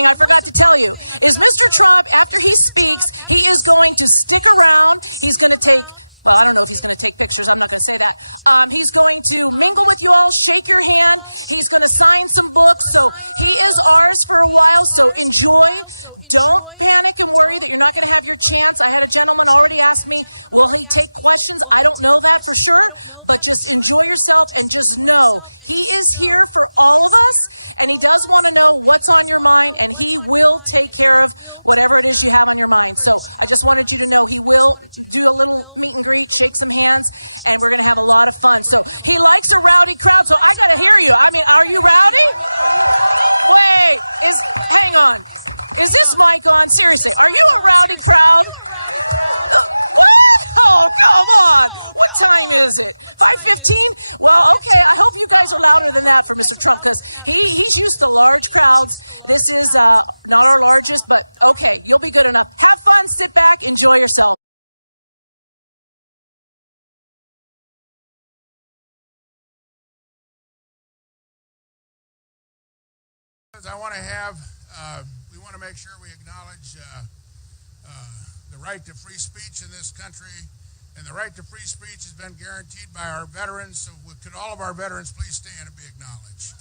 I forgot to tell you is Mr. Trump, after he speaks, he is going to stick around. He's going to take, well, I don't know if he's going to take pictures. I'm not going to say that. He's going to mingle with you all, shake your hand. He's going to sign some books. So he is ours for a while. So enjoy. Don't panic and worry that you're not going to have your chance. I had a gentleman already ask me, will he take questions? I don't know that for sure, but just enjoy yourself and just know he is here for all of us, and he does want to know what's on your mind, and he will take care of whatever it is you have on your mind. So I just wanted you to know he will do a little meet and greet, shake some hands, and we're going to have a lot of fun. So he likes a rowdy crowd, so I got to hear you. I mean, are you rowdy? Wait, hang on. Is this mic on? Seriously, are you a rowdy crowd? What? Oh, come on. What time is it? 5:15? Well, okay, I hope you guys are louder than that for Mr. Trump, because he's used to large crowds. This is not our largest, but okay, you'll be good enough. Have fun, sit back, enjoy yourself. I want to we want to make sure we acknowledge the right to free speech in this country, and the right to free speech has been guaranteed by our veterans. So could all of our veterans please stand and be acknowledged?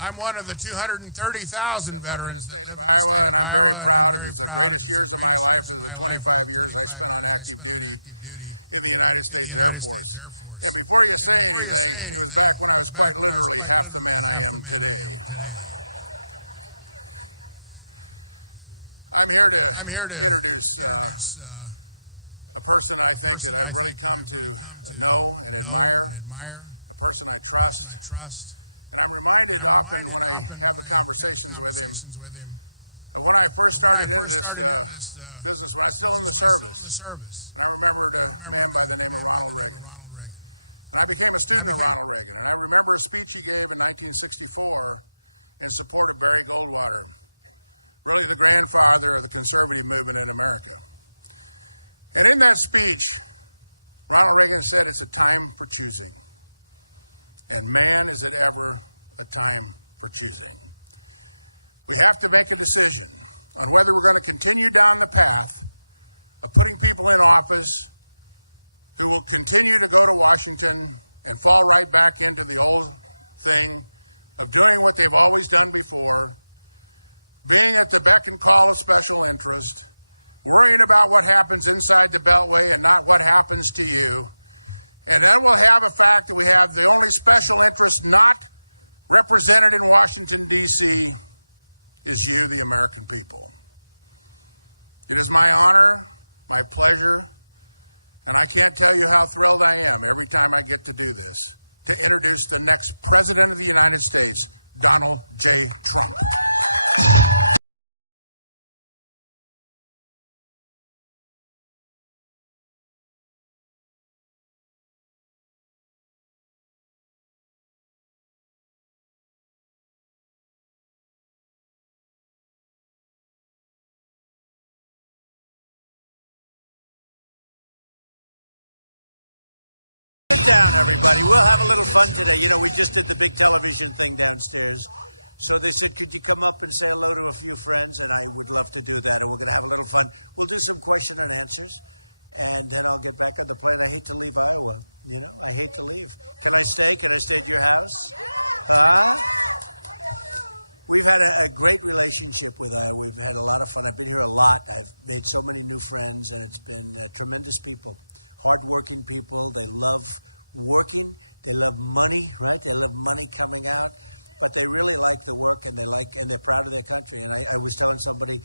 I'm one of the 230,000 veterans in the state of Iowa, and I'm very proud. It's the greatest years of my life is the 25 years I spent on active duty in the United States Air Force. And before you say anything, it was back when I was quite literally half the man I am today. I'm here to introduce a person I think that I've really come to know and admire, a person I trust. And I'm reminded often when I have the conversations with him of when I first started into this business, when I was still in the service. And I remembered a man by the name of Ronald Reagan. And I became a student of Ronald Reagan. And I remember a speech he gave in 1964 in support of Barry Goldwater, really the grandfather of the conservative movement in America. And in that speech, Ronald Reagan said, "It's a time for choosing. And man, is it ever a time for choosing." We have to make a decision on whether we're going to continue down the path of putting people in office who will continue to go to Washington and fall right back into the old thing of doing what they've always done before, being at the beck and call of special interest, worrying about what happens inside the Beltway and not what happens to you. And then we'll have a fact that we have the only special interest not represented in Washington, D.C. is you, the American people. It is my honor, my pleasure, and I can't tell you how thrilled I am every time I get to do this, to introduce the next President of the United States, Donald J. Trump. Sit down, everybody. We'll have a little fun today. You know, we just did the big television thing downstairs. So they said, could you come up and say hello to a few friends? And I would love to do that. And we're going to have a little fun. We'll do some question and answers. And then I'll get back on the plane. I hate to leave Iowa. You know, I hate to leave. Can I stay? Can I stay at your house? Huh? We've had a great relationship with Iowa. We've had a lot of fun. I've been here a lot. I've made so many new friends, and it's been tremendous people. Hardworking people. They love working. They love money, right? They love money coming out. But they really like the work, and they're proud of their country. And I was telling somebody,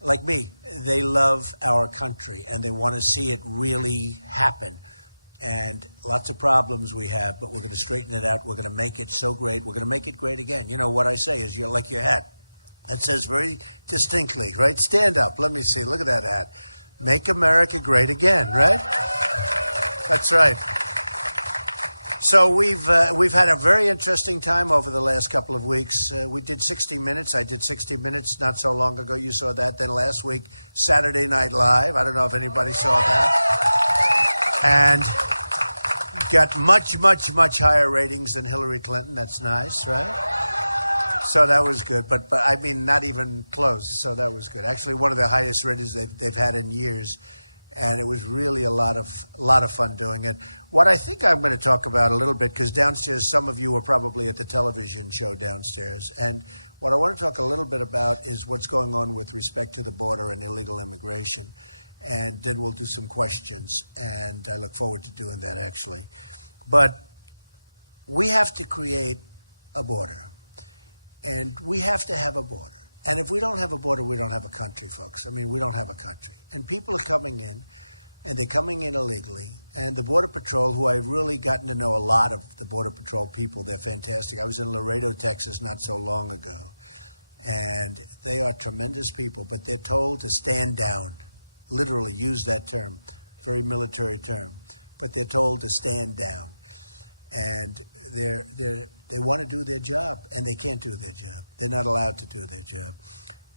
like me, they love our country, and they want to see it really happen. And lots of problems we have, but we're going to straighten it out. We're going to make it so great. We're going to make it great again. You know, what I say is, you're like your hat. That says very distinctly, right? Stand up. Let me see. Look at that hat. Make America great again, right? That's right. So we've had a very interesting time over the last couple of weeks. We did 60 Minutes. I did 60 Minutes not so long ago. You saw that. Then last week, Saturday Night Live. I don't know if anybody saw that. And got much, much, much higher ratings than Hillary Clinton. That's nice, right? So that was good. But I mean, not even close. So that was good. Actually, one of the highest ratings they've had in years. And it was really a lot of fun doing it. What I think I'm going to talk about a little bit, because downstairs, some of you were probably at the television show downstairs. And what I want to talk a little bit about is what's going on with respect to the border and illegal immigration. And then we'll do some questions. And I look forward to doing that, actually. But we have to create a border. And we have to have a border. And if we don't have a border, we don't have a country, folks. I mean, we don't have a country. And people are coming in, and they're coming in illegally. And the Border Patrol, who I've really gotten to know a lot of the Border Patrol people, they're fantastic. I was in Laredo, Texas not so long ago. And they are tremendous people, but they're told to stand down. Literally use that term, very military term. But they're told to stand down. And they want to do their job, and they can't do their job. They're not allowed to do their job.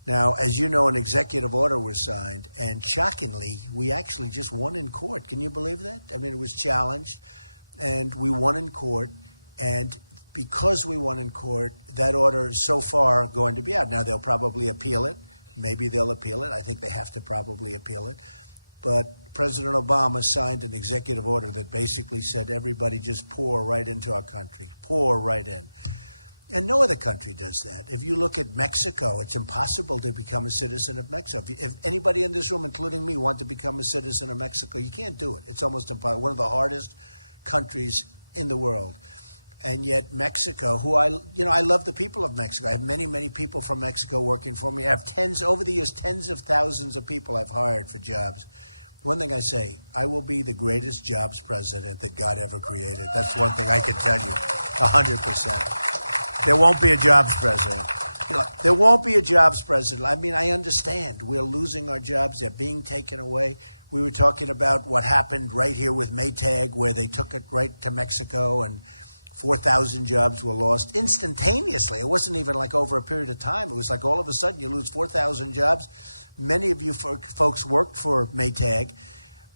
Now, as you know, an executive order was signed, and shockingly, we actually just won in court. Can you believe that? I mean, it was challenged, and we won in court, and because we won in court, that order is so far going to be out. Now, they'll probably appeal it. Maybe they'll appeal it. I think they have to probably appeal it. But President Obama signed an executive order that basically said everybody just pour right into our country, pour right in. And no other country does that. If you look at Mexico, it's impossible to become a citizen of Mexico. If anybody in this room, including me, want to become a citizen of Mexico, you can't do it. It's almost impossible. One of the hardest countries in the world. And yet Mexico, who I love the people of Mexico. I have many, many people from Mexico working for me. I have over the years, tens of thousands of people I've hired for jobs. One thing I say, I will be the greatest jobs president that God ever created. That's one thing I can tell you, 100%. There won't be a jobs president. There won't be a jobs president. I mean, I understand. We're losing our jobs. They're being taken away. We were talking about what happened right here with Maytag, where they took it right to Mexico, and 4,000 jobs were lost instantaneously. It wasn't even like over a period of time. It was like all of a sudden you lose 4,000 jobs. Many of you folks worked for Maytag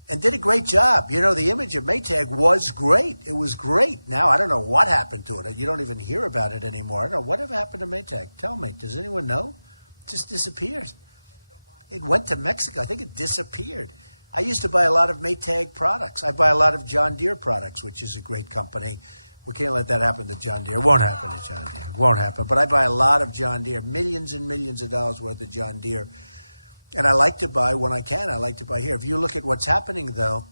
and did a great job. You know, the image of Maytag was great. It was great. Now, I don't know what happened to it. You don't even hear about it anymore. I don't know. Whatever happened to Maytag? Tell me. Does anyone know? It just disappeared. It went to Mexico. I think it disappeared. I used to buy a lot of Maytag products. I buy a lot of John Deere products, which is a great company. We can't let that happen to John Deere. It won't happen to John Deere. It won't happen. But I buy a lot of John Deere, millions and millions of dollars worth of John Deere. And I like to buy when I can. I like to buy here. If you look at what's happening, though,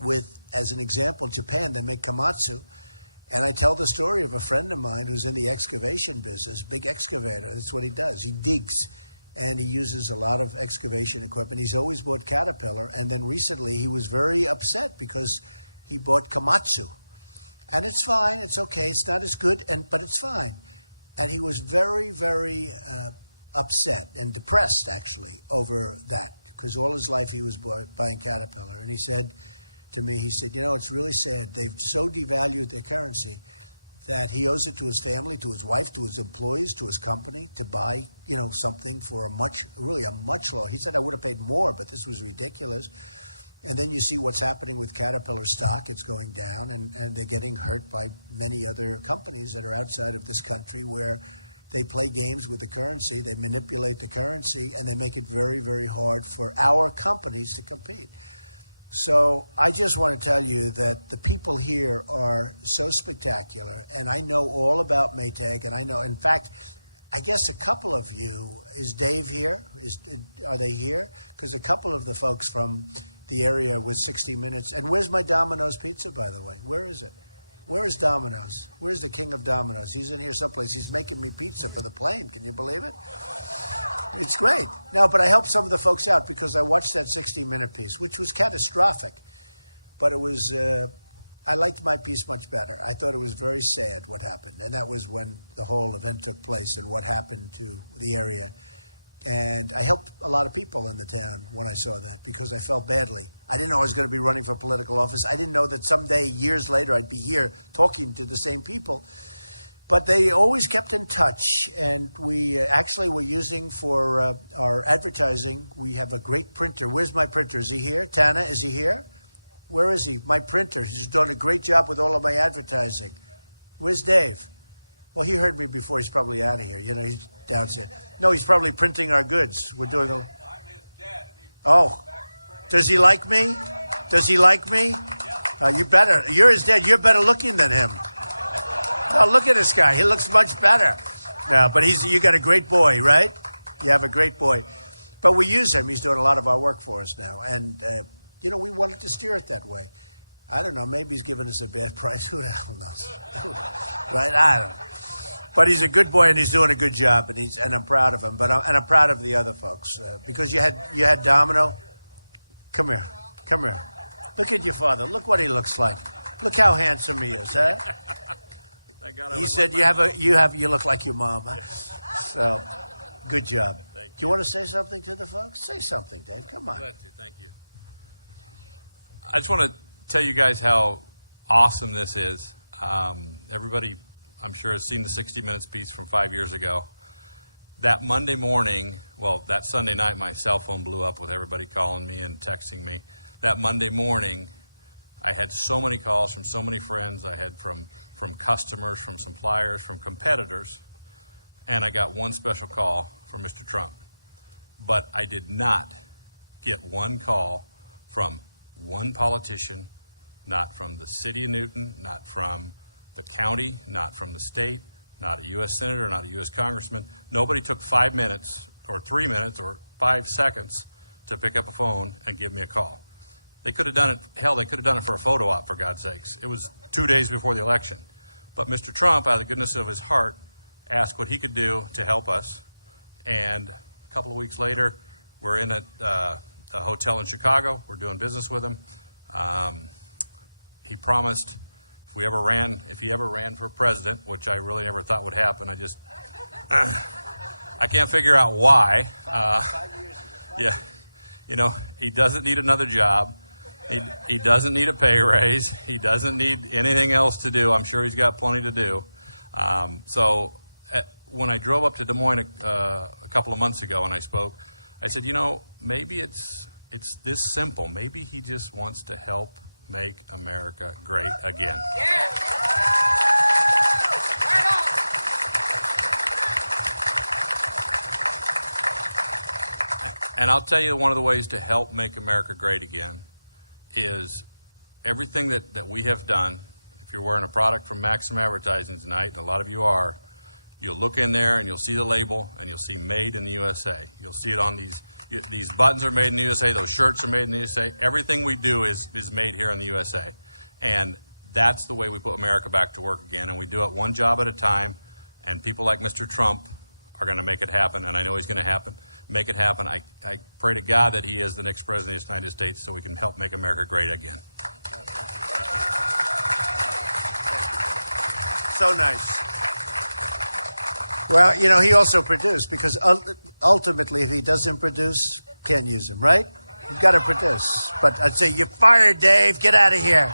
with, as an example, Japan, they make Komatsu. And I tell the story of a friend of mine who's in the excavation business, big excavator. That's what he does. He digs. And he uses a lot of excavation equipment. He's always bought Caterpillar. And then recently he was very upset because he bought Komatsu. And it's fine. It's okay. It's not as good, but it's fine. And he was very, very upset and depressed, actually, over that, because all his life he was buying Caterpillar. And he said to me, he said, you know, it's really sad. They've so devalued their currency that he owes it to his family, to his wife, to his employees, to his company to buy, you know, something for a much lower. He said, I would have paid more, but this was ridiculous. And then you see what's happening with Caterpillar stock. It's going down, and they're getting hurt by many other companies that are outside of this country where they play games with the currency, they manipulate the currency, and they make it very, very hard for our companies to compete. So I just want to tell you that the people here are so spectacular, and I know all about Maytag, and I know, in fact, I guess a couple of you, is Dave here? Are they here? Because a couple of the folks from the area with 60 Minutes. And where's my Domino's pizza, by the way? Where is it? Where is Domino's? Where's the king of Domino's? He's in here someplace. He's making me pizza for the plane. Can you believe it? It's great. No, but I helped some of the folks out because I watched that 60-minute piece, which was catastrophic. But it was, I liked my piece much better. I thought it was very sad what happened. And that was when the whole event took place and what happened to the area. And I helped a lot of people in the town when I saw that because I felt badly. I didn't know I was going to be running for political office. I didn't know that someday, years later, I'd be here talking to the same people. But they always kept in touch. And we actually were using for our advertising, we have a great printer. Where's my printer? Is he here? Tana, is he here? Where is he? My printer. He's done a great job with all of my advertising. Where's Dave? Well, he heard me before. He's probably out of here. You know, he's downstairs. No, he's probably printing our goods. We're doing a... Oh, does he like me? Does he like me? You better. You're his dad. You're better looking than him. Oh, look at this guy. He looks much better. No, but you got a great boy, right? You have a great boy. But we use him. He's doing a lot of our work for us now. And, you know, we wanted to steer it that way. I don't know. Maybe he's giving us a bad price. Who the hell knows? Right? I don't know. But he's a good boy and he's doing a good job, and I'm proud of him. But I'm proud of the other folks because you had Domino. Come here. Look at your father. Look what he looks like. Look how handsome he is, huh? He said you look like your mom. Huh? So good job. Do you want to say something to the folks? Say something, Dave. Come on. Glad to. Thank you. I just want to tell you guys how awesome this is. Everybody, I'm sure, has seen the 60 Minutes piece from 5 years ago. That Monday morning, well, that Sunday night, my cell phone blew up with everybody calling me and texting me. That Monday morning, I had so many calls from so many friends. I had from customers, from suppliers, from competitors, and I got one special call from Mr. Trump. But I did not get one call from one politician, not from the city of Newton, not from the county, not from the state, not a U.S. senator, not a U.S. congressman. Nobody took 5 minutes or 3 minutes or 5 seconds to pick up a phone and give me a call. They could have done it, hell, they could have done it for a photo op, for God's sakes. It was 2 days before the election. But Mr. Trump, out of the goodness of his heart, asked what he could do to help us. And a couple of weeks later, we're in a hotel in Chicago. We're doing business with him. He promised if he ever ran for president, which I really never thought would happen, I can't figure out why. Yeah, you know, he doesn't need another job. He doesn't need a pay raise. He doesn't need anything else to do. I'm sure he's got plenty to do. So when I drove up to Des Moines a couple of months ago and I spoke, I said, you know, maybe it's this simple. Maybe he just wants to help make America great again. And I'll tell you one of the ways to help make America great again is everything that we have done. If you're wearing a product from Maxim Advertising tonight, and a lot of you are, you'll look in there and you'll see the label and you'll see Made in the USA. You'll see it on these buttons are made in the USA, those shirts are made in the USA. Everything we do is made here in the USA. And that's the way we put America back to work again. And we do it one job at a time. And people like Mr. Trump are going to make it happen. And I know he's going to make it happen. I pray to God that he is the next president of the United States so we can help make America great again. So nice. Well, you know, he also produced because ultimately if he doesn't produce, can't use him, right? You've got to produce. But I'd say, you're fired, Dave. Get out of here.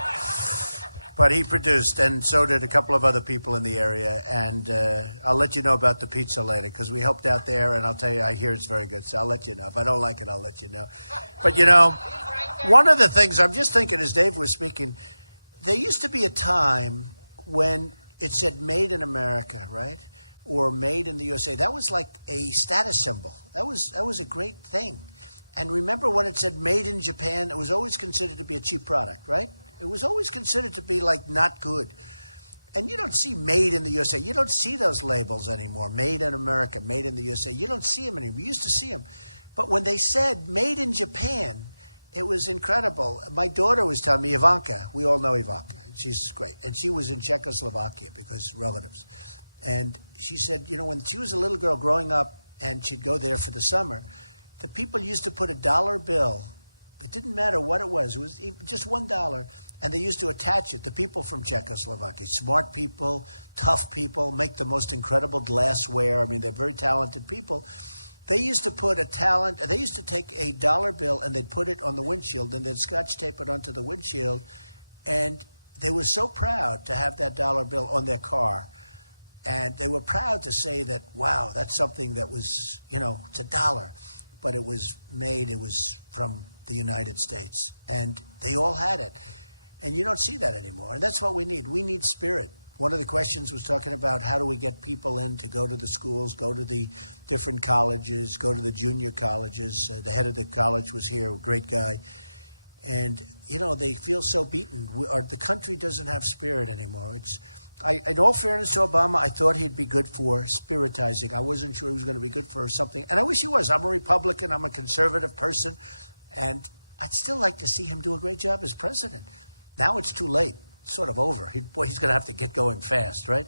But he produced, and so did a couple of other people in the area. And I'll let you know about the pizza later because we helped out there, and I'll tell you, I hear it's very good. So I'll let you know. If I don't like it, I'll let you know. But, you know, One of the things I'm just thinking as Dave was speaking, there used to be a time when it said made in America, right? Or made in the USA. That was like a status symbol. That was a great thing. And remember when it said made in Japan, it was always considered to be a cheap product, right? It was always considered to be like not good. And you don't see made in the USA. You don't see those labels anymore. Made in America, made in the USA. You don't see them anymore. We used to see them. But when they said made in Japan, it was incredible. My daughter was telling me, Ivanka, we all know Ivanka. She's great. And she was in Czechoslovakia because relatives. And she said, you know, when she was a little girl growing up and she'd go there for the summer, the people used to put $1 bill. It didn't matter what it was just $1. And they used to attach it. The people from Czechoslovakia, smart people, tough people, make the most incredible glassware. I mean, they're very talented people. They used to put they used to take $1 bill and they'd put it on the windshield and they'd scotch tape it onto the windshield. And they were so proud to have that $1 bill on their car. And they were proud to say that, wow, that's something that was, you know, it's $1. But it was from the United States. And they all had it. And you don't see that anymore. And that's what we need. We need spirit. One of the questions was talking about how do we get people in to go to the schools, go to the different colleges, go to the junior colleges. The head of the college was here, a great guy. And, you know, they feel so beaten. The country doesn't have spirit anymore. In all fairness to Obama, I thought he'd be good for spiritizing. I wasn't sure he was going to be good for something. And I wish he was. I'm a Republican. I'm a conservative person. And I'd still like to see him do a great job as president. Now it's too late. It's sort of over. He's going to have to get going fast, right?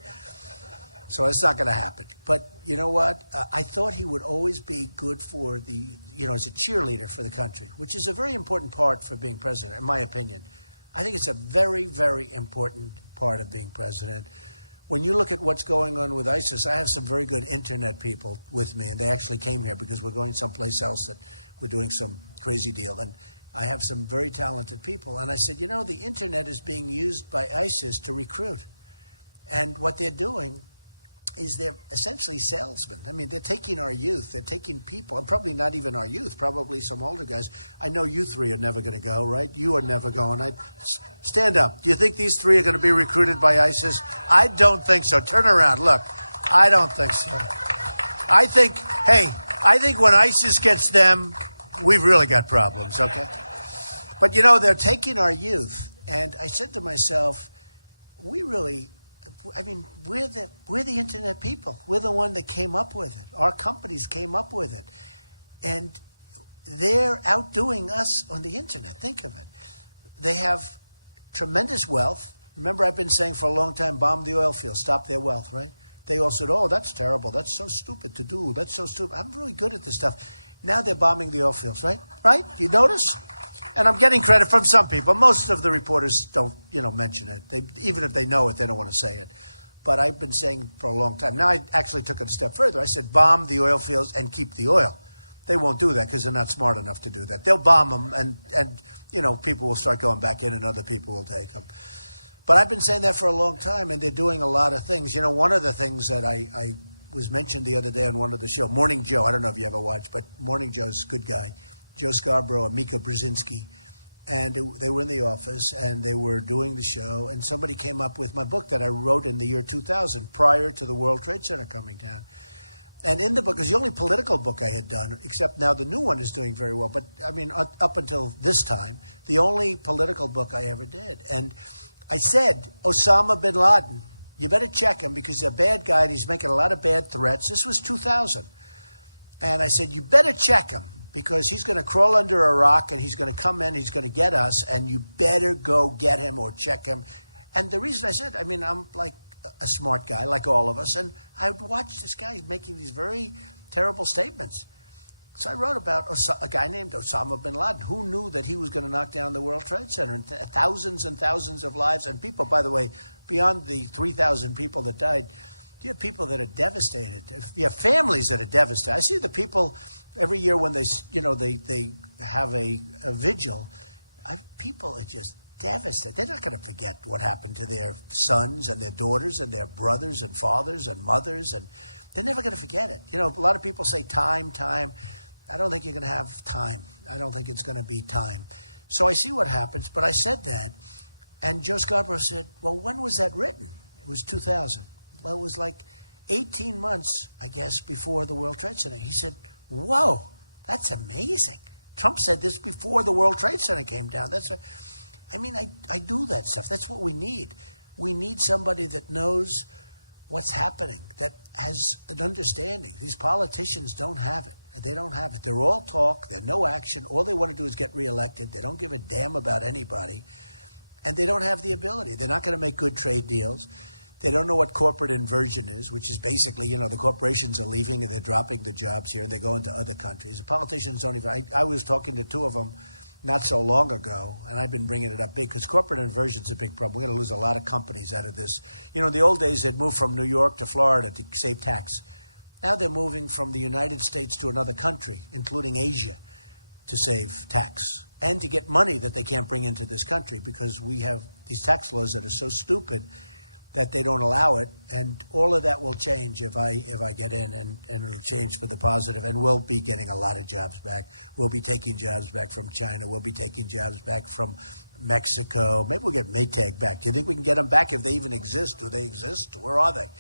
So it's not going to happen. But you know what? I thought he would always be good for as a cheerleader for the country, which is a very important part for being president, in my opinion. I think it's a very, very important part of being president. When you look at what's going on with ISIS, I have some very good internet people with me, and they actually came here because we're going someplace else that we're doing some crazy deal. And I have some very talented people. And I said, you know, the internet is being used by ISIS to recruit. And what they're doing is they're essentially salesmen. I mean, they're taking our youth. They're taking people, and probably not even our youth, probably some older guys. I know you three are never going to go, right? You are never going. Stand up. Do you think these three are going to be recruited by ISIS? I don't think so. Turn around. Look, I don't think so. I think when ISIS gets them, we've really got problems, okay? But, you know, they're taking our youth. And I said to myself, we're the internet people. We're the one that came up with it. Our companies came up with it. And they're outdoing us on the internet. Think of it. They have tremendous wealth. Remember, I've been saying for a long time, bomb the oil fields, stop their wealth, right? They all said, oh, that's terrible. That's so stupid to do. That's so stupid. I'm really good at this stuff. Now they're bombing the oil fields, right? Right? You notice? And I'm getting credit from some people. Most of the reporters don't, mention it. Even if they know it, they don't want to say it. But I've been saying for a long time. Now I actually took it a step further. I said bomb the oil fields and keep the oil. They won't do that because they're not smart enough to do that. They'll bomb them and people will start going back in and other people will take them. But I've been saying that for a long time, and they're doing a lot of things. One of the things that I was mentioned the other day on one of the shows, Morning Joe. I don't know if you ever watched, but Morning Joe's a good guy. Joe Scarborough and Mika Brzezinski. And they were in the office, and they were doing the show, and somebody came up with my book that I wrote in the year 2000, prior to the World Trade Center coming down. And in the book, it was the only political book I had done, except now the new one is doing very well. But, I mean, up until this time, the only political book I ever did. And I said, Osama bin Laden, you better check him because he's a bad guy and he's making a lot of bad threats. This was 2000. And I said, you better check him because he's going to crawl under a rock and he's going to come in, he's going to get us, and you better go get him or check him. And the reason I said, I'm like a smart guy, like all of us, and I would watch this guy making these very terrible statements. So I wrote about a guy named Osama bin Laden. Who knew that he was going to knock down the World Trade Center and thousands of lives and people, by the way, beyond the 3,000 people that died, you have people that are devastated. You have families that are devastated. I see the people every year when they have a vigil. People are just devastated. They're not going to forget what happened to their sons and their daughters and their brothers and fathers and mothers, and they're never going to forget it. A lot of people say time. I don't think you're going to have time. I don't think it's going to be time. So I see what happens, but I said that, and Joe Scarborough said, well, when was that written? It was 2000. Well, it was like 18 months, I guess, before the World Trade Center. He said, whoa, that's amazing. Trump said this before the World Trade Center came down. I do that stuff. That's what we need. We need somebody that knows what's happening, that has an understanding. These politicians don't have it. They don't have it. They're all talk. They're no action. All they want to do is get reelected. They don't give a damn about anybody. And they don't have the ability. They're not going to make good trade deals. They don't know what corporate inversion is, which is basically, the corporations are leaving and they're dropping the jobs here and they're going to other countries. The politicians don't even. I was talking to two of them not so long ago, and I've been bringing it up big because corporate inversion is a big problem. We're going to lose a lot of companies out of this. In the old days, they'd move from New York to Florida to save tax. Now they're moving from the United States to another country, including Asia, to save tax and to get money that they can't bring into this country because we have these tax laws that are so stupid that they don't allow it, and all of that will change if I get in, and it'll change for the positive, and we'll be getting a lot of jobs back. We'll be taking jobs back from China. We'll be taking jobs back from Mexico. Maybe we'll get Maytag back. Do you think we can get them back if they even exist? Do they exist? Where are they?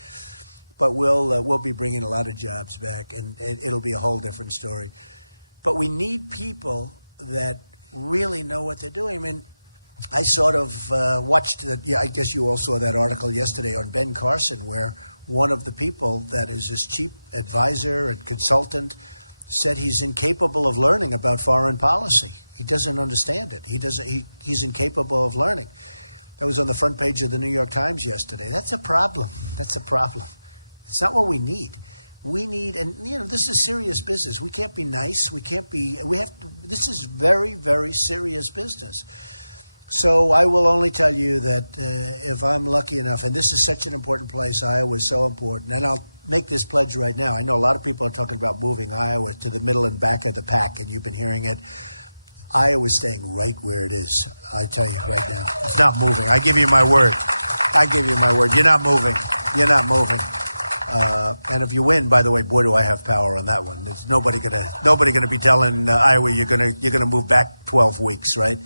But we'll be bringing a lot of jobs back, and it'll be a whole different story. But we need people that really know what they're doing. I mean, I sort of watched I guess you all saw that article yesterday on Ben Carson, where one of the people that is his chief advisor and consultant said he's incapable of learning about foreign policy. He doesn't understand it. He's incapable of learning. That was on the front page of the New York Times yesterday. That's a problem. That's a problem. It's not what we need. We need, and this is serious business. We can't be nice. This is very, very serious business. So I will only tell you that if I'm lucky enough, and this is such an important place, Iowa is so important, and I'll make this pledge right now. I know a lot of people are talking about moving Iowa to the middle and back of the pack, and you've been hearing it. Iowa's staying right where it is. I tell you right now, it's not moving. I give you my word. I give you my word. You're not moving. You're not moving. And if you win, by the way, boy, do I have power on that one. There's nobody gonna be telling Iowa you're gonna move back 12 weeks, right?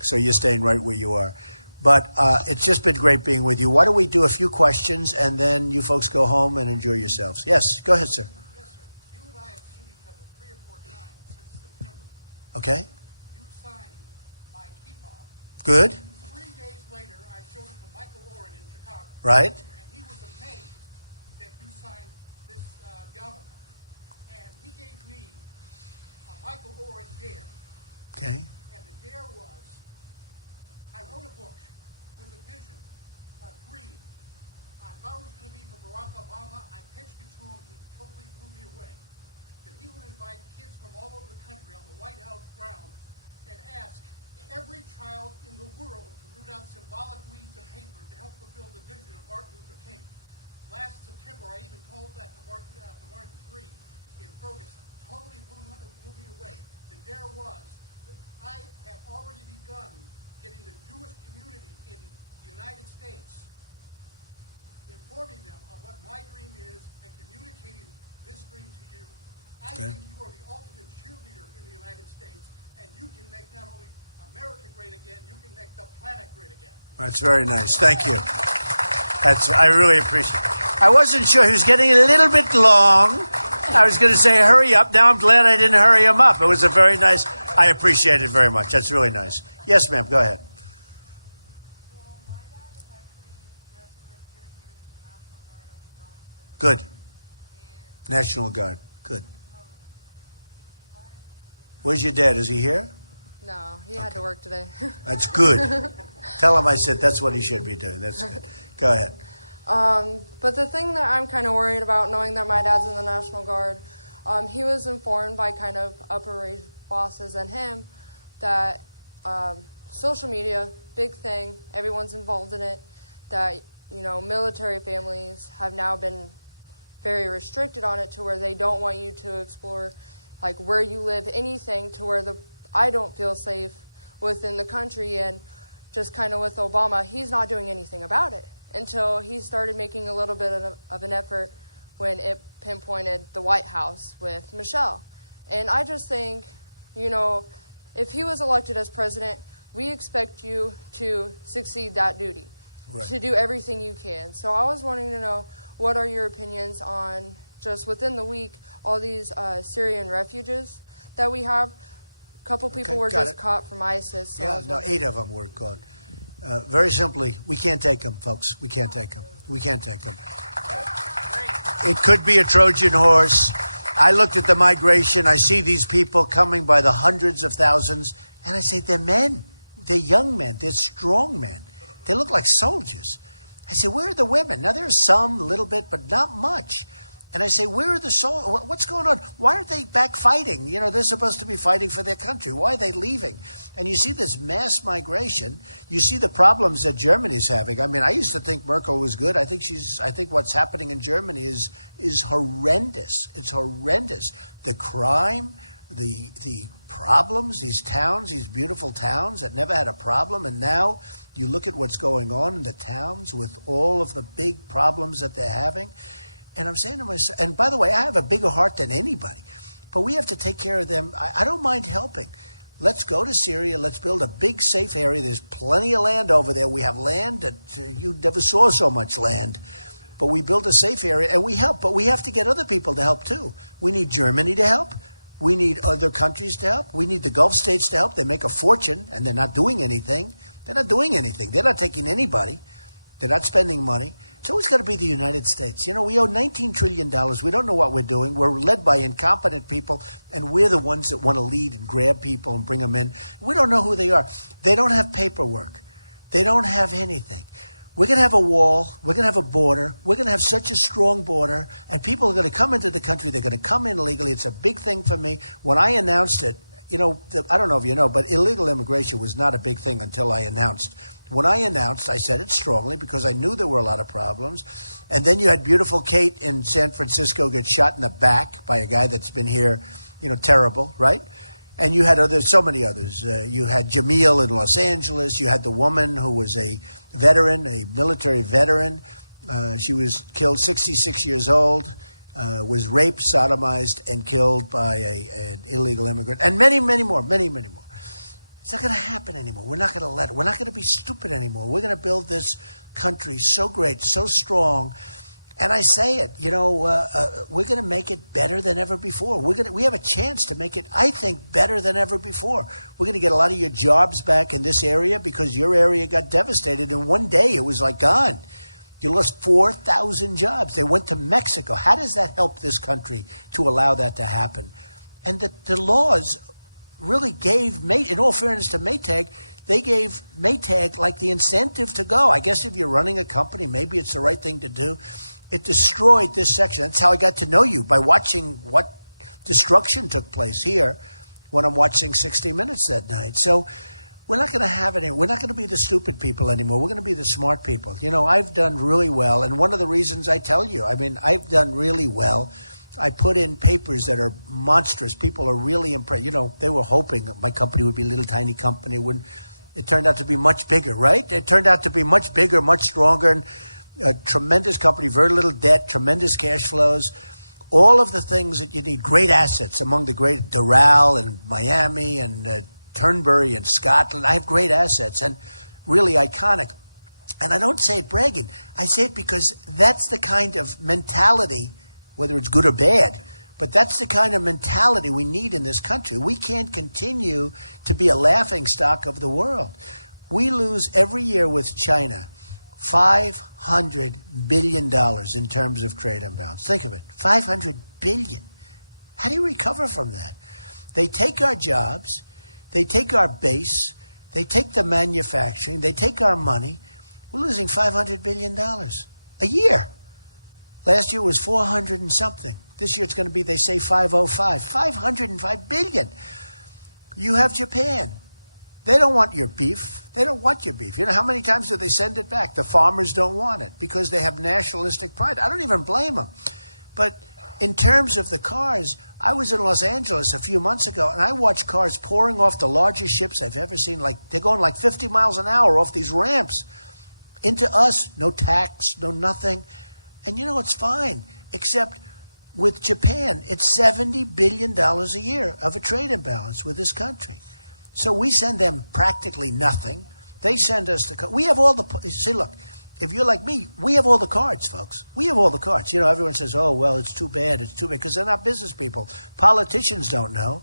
So you're staying right where you are. But it's just been great being with you. Why don't we do a few questions, and then you folks go home and enjoy yourselves. Yes, go ahead, sir. Yes, sir. You and I have seen each other 3 or 4 times since September. Okay. You signed my keep-off. Good. 3 days later, I showed it to Michael Oren in Chicago. Right. And he was amazed that you signed this governor. And he gave me a Michael Oren dare. Okay. And the dare was, I wrote a book with a vision, a dream. I thought it was going to be for Barack Obama. I pitched it to him. He totally blew me away. That he would invite kids from all over the country on the White House grounds and ask every child in the world to root out symbolic weeds of hatred to help fulfill the vision of Martin Luther King. Last September, I even told that to Martin III in Ferguson. Totally blew me away. The dare was that I have already begun getting the Jewish community in the United States, informing them of what my dream is and communicating this dream to you. I think you are the ultimate cheerleader in the United States, and you can make not only America great again, you can make the planet great again. That's very nice. Thank you. I really appreciate it. I wasn't sure. He was getting a little bit long. I was going to say, hurry up. Now I'm glad I didn't hurry him up. It was a very nice. I appreciate it very much. That's really nice. Yes, ma'am. Go ahead. Good. National Guard. Good. Where's your dad? Is he here? No, he had to work today. That's good. Tell him I said that's what he should be doing. That's good. Go ahead. But the thing that I'm kind of worried about, knowing that my dad's in the National Guard, he was informed by kind of upper-range bosses and him that social media, big thing, everyone's involved in it, that, military families have now been very restricted on it to where they don't want you to explore, like, where you live, anything to where I don't feel safe within the country. And just kind of with Obama, he's not doing anything about it until he started making a little bit of an effort when it pinpointed the White House with Michelle. And I just think, if he was elected as president, we expect you to succeed that duty, Right. to do everything you can. So I was wanting to know, what are your opinions on just within the week, all these Syrian refugees that we have? A couple people were got just it. caught from ISIS. So I Yeah, was no, wondering- 8 of them were caught. Very simply, we can't take them, folks. We can't take them. We can't take them. It could be a Trojan horse. I looked at the migration. I see these people coming by the hundreds of thousands, and I say, they're men. They're young men. They're strong men. They look like soldiers. I say, where are the women? Now, there's some, a little bit, but not much. And I say, where are the soldiers? What's going on? Why aren't they back fighting? You know, they're supposed to be fighting for their country. Why are they leaving? And you see this mass migration. You see the problems that Germany's having. I mean, I used to think Merkel was good. I think what's happening in Germany is horrendous. It's horrendous. The crime, the problems, these towns, these beautiful towns that never had a problem, and now you look at what's going on in the towns with all of the big problems that they're having. And I'm saying to myself, and by the way, I have a bigger heart than anybody, but we have to take care of them. I don't mind helping. Let's go to Syria. Let's build a big, safe area. There's plenty of land over there. We have land that you never saw so much land. But we build a safe area, and we help. But we have to get other people to help, too. We need Germany to help. We need other countries to help. We need the Gulf states to help. They make a fortune, and they're not doing anything. They're not doing anything. They're not taking anybody. They're not spending money. It's always got to be the United States. You know, we owe $19 trillion. We don't know what we're doing. We're led by incompetent people, and we're the ones that want to lead and grab people and bring them in. We don't know who they are. They don't have paperwork. They don't have anything. We're going to have a wall. We're going to have a border. We're going to have such a strong border, and people are going to come into the country. They're going to come in illegally. It's a big thing for me. When I announced it, you know, I don't know if you know, but illegal immigration was not a big thing until I announced. When I announced, I said it strongly because I knew there were a lot of problems. And then you had beautiful Kate in San Francisco get shot in the back by a guy that's been here, you know, terrible, right? And you had so many others. You had Jamil in Los Angeles. You had the woman who was a veteran, a military veteran. She was killed 66 years old, was raped, sodomized, and killed by an illegal immigrant. And many, many more, many, many more. It's not going to happen anymore. We're not going to let it. We're not going to be stupid anymore. We're going to build this country so great, so strong. And I say it, you know, we're going to make it better than ever before. We have a chance to make it, I think, better than ever before. We're going to get a lot of your jobs back in this area because your area got devastated. And one day it was like gone. You lost 4,000 jobs. They went to Mexico. How does that help this country to allow that to happen? And the laws really gave, in all fairness to Maytag, they gave Maytag like the incentive to go. I guess if you're running a company, maybe it's the right thing to do. It destroyed this section. That's how I got to know you, by watching what destruction took place here when I'm watching 60 Minutes that night. So we're not going to have any. We're not going to be the stupid people anymore. We're going to be the smart people. You know, I've done really well. And one of the reasons I tell you, I mean, I've done really well. I put in papers that are monstrous. People are really impressed. You know, they were hoping that my company would be a little tiny company. When it turned out to be much bigger, right? It turned out to be much bigger, much stronger, and a tremendous company, very little debt, tremendous cash flows, all of the things that you need, great assets, among the great Doral and Miami and Turnberry and Scotland. I have great assets and really iconic. And I don't say it bragging. I say it because that's the kind of mentality, whether it's good or bad, but that's the kind of mentality we need in this country. We can't continue to be a laughingstock of the world. We lose every year with China $500 billion in terms of trade imbalance. Think of it, $500 billion. How do you recover from that? They take our jobs, they take our base, they take the manufacturing, they take our money. We're losing $500 billion a year. Last year was 400 and something. This year it's going to be, they say, 505. 505 billion. You have Japan. They don't want your beef. They don't want your beef. You know, how many times do they send it back? The farmers don't want it because they have nationalistic pride. I don't even blame them. But in terms of the cars, I was in Los Angeles a few months ago, and I watched cars pouring off the largest ships I've ever seen. Like, they're going like 50 miles an hour off these ramps into us. No tax, no nothing. And you know, it's fine, except with Japan, it's $70 billion a year of a trade imbalance with this country. So we send them practically nothing. They send us the. We have all the. See, look, if you're like me, we have all the cards, folks. We have all the cards. You know, everyone says, "Oh, well, it's too bad. It's too bad," because they're not business people. Politicians don't know.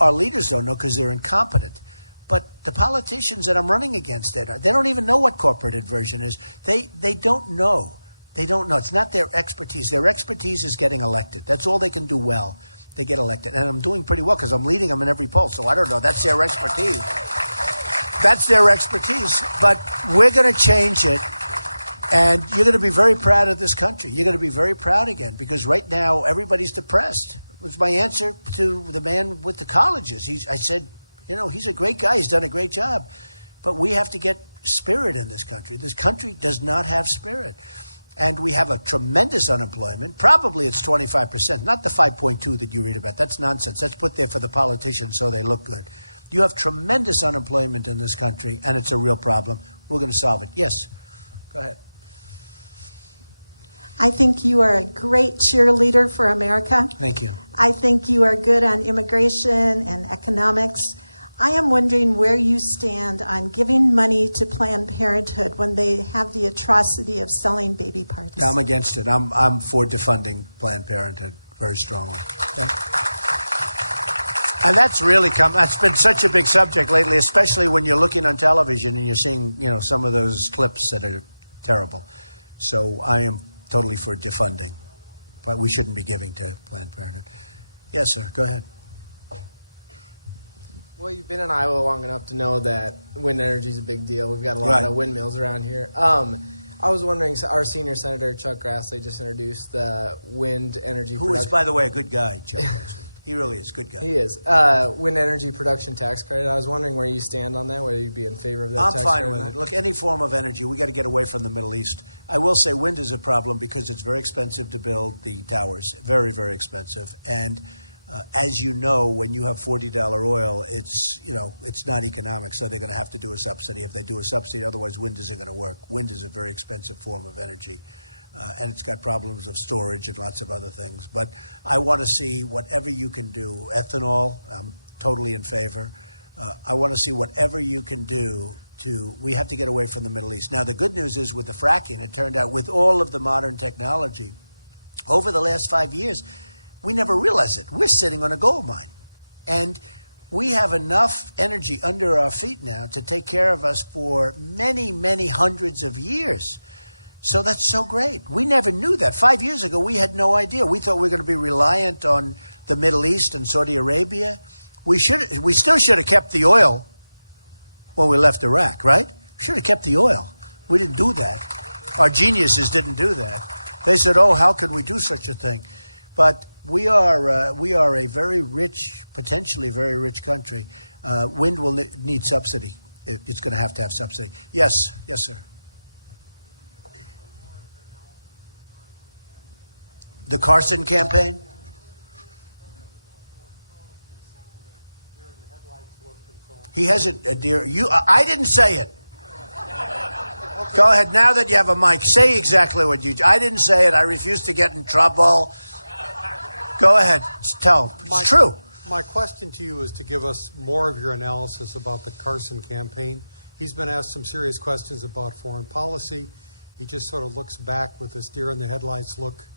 Our leaders don't know because they're incompetent. But the politicians that I'm running against, they don't even know what corporate inversion is. They don't know. They don't know. It's not their expertise. Their expertise is getting elected. That's all they can do well. They get elected. And I'm doing pretty well because I'm leading them in every poll. So I don't know. That's their expertise. That's their expertise. But we're going to change it. And you're going to be very proud of this country. You're going to be very proud again because right now everybody's depressed. It was my answer to the man with the colleges. I said, you know, he's a great guy. He's done a great job. But we have to get spirit in this country. This country does not have spirit. And we have a tremendous unemployment. Probably it's 25%, not the 5.2 that you read about. That's nonsense. That's put there for the politicians so they look good. You have tremendous unemployment in this country, and it's a real problem. We're going to solve it. Yes, go ahead. I think you are a great cheerleader for America. Thank you. I think you are good on immigration and economics. I am wondering where you stand on giving money to Planned Parenthood when they have the atrocity of selling baby parts. Yeah, I'm against it. I'm for defunding Planned Parenthood very strongly. Okay? And that's really that's been such a big subject lately, especially when you're looking on television and you're seeing, you know, some of those clips that are terrible. So I am totally for defunding, but we shouldn't be giving to Planned Parenthood. Yes, sir. Go ahead. Well, you've been in Iowa long enough to know that wind energy is a big deal. We've got a lot of windmills around here. I was wondering, our senior senator, Chuck Grassley, just introduced the wind energy Who is, by the way, a good guy, Chuck Grassley. He really is a good guy. He is. Wind energy production tax credit. I was wondering where you stand on that, whether you'd be in favor of that tax credit. I'm fine with it. Look, any form of energy, we got to get away from the Middle East. I will say wind is a problem because it's very expensive to build the towers. Very, very expensive. And as you know, when you have $40 oil, it's not economic. So they're going to have to do a subsidy. If they do a subsidy, otherwise wind isn't going to work. Wind is a very expensive form of energy. And it's got problems of storage and lots of other things. But I want to see whatever you can do. Ethanol, I'm totally in favor. I want to see whatever you can do we have to get away from the Middle East. Now, the good news is with the fracking, it turned out with all of the modern technology, over the last 5 years, we never realized it. We're sitting on a gold mine. And we have enough energy under our feet now to take care of us for many, many hundreds of years. So that's so great. We never knew that. 5 years ago, we had no idea. We thought we were going to be reliant on the Middle East and Saudi Arabia. We still should have kept the oil when we left Iraq, right? We should have kept the oil. We didn't do that. Our geniuses didn't do that. They said, "Oh, how could we do such a thing?" But we are a very rich, potentially very rich country. Wind will need subsidy. It's going to have subsidy. Yes, sir. The Carson campaign? He hasn't, dear. I didn't say it. Okay. Go ahead. Now that you have a mic, say exactly what you. I didn't say it. I refuse to get in trouble. Go ahead. Tell. It's true. My question to you is to give us more of your analysis about the Carson campaign. He's been asked some serious questions about foreign policy. He just sort of looks back with this deer in the headlights look.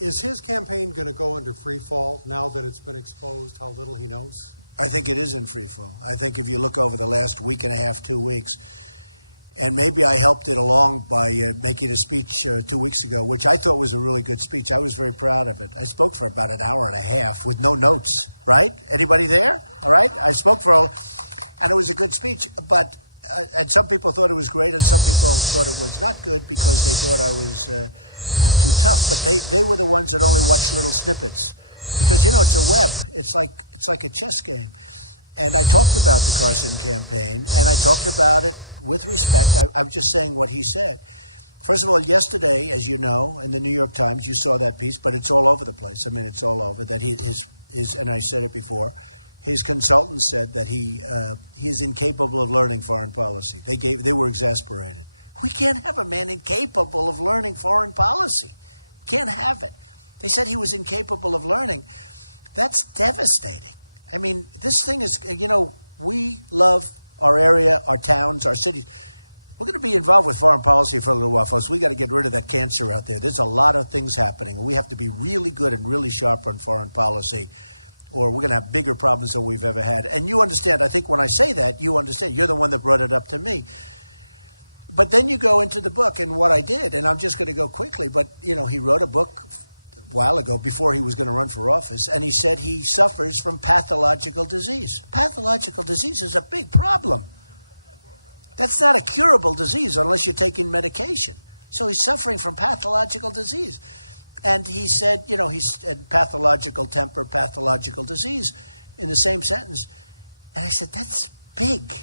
Is his campaign going to go into free fall now that it's been exposed how little he knows? I think it is in free fall. I think if you look over the last week and a half, 2 weeks, and maybe I helped it along by making a speech 2 weeks ago, which I thought was a really good speech. I was very proud of it. I spoke for about an hour and a half with no notes, right? Anybody there? All right? I spoke and it was a good speech, but and some people thought it was great and some people thought it was not good because they thought I was too tough. But they were the ones that only watched little snippets because, it's a web. It's like a chess game. And I talked about the Carson campaign, and I talked about it with respect. I'm just saying what he said. First of all, yesterday, as you know, in the New York Times, you saw that piece, but it's all over the place. I mean, it's all over that his and I said it before, his consultant said that he is incapable of learning foreign policy. They were exasperated. We can't have a man incapable of learning foreign policy. Can't have it. They said he was incapable of learning. That's devastating. I mean, this thing is, we love our area, our towns, our cities. We're going to be involved with foreign policy for a little while, folks. We got to get rid of that cancer out there. There's a lot of things happening, and we have to be really good and really sharp on foreign policy, or we're going to have bigger problems than we've ever had. And you understand, I think when I say that, you understand. You're the one that brought it up to me. But then you go into the book, and what I did, and I'm just going to go quickly, but, he wrote a book a while ago before he was going to run for office, and he said he suffers from pathological disease. Pathological disease is a big problem. That's not a curable disease unless you're taking medication. So he's suffering from pathological disease. And he said, he's had pathological temper, pathological disease in the same sentence. And I said, that's big.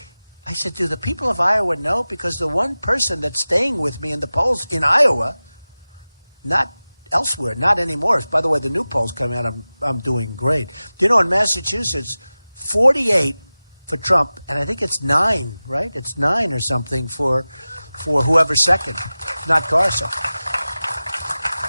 I said, do the people of Iowa know? Because the one person that's staying with me in the polls in Iowa, not elsewhere, not anymore. By the way, the new polls come out, I'm doing great. Do you know in Massachusetts, 48 for Trump, and I think it's 9, right? It's 9 or something for whoever's second, not Carson.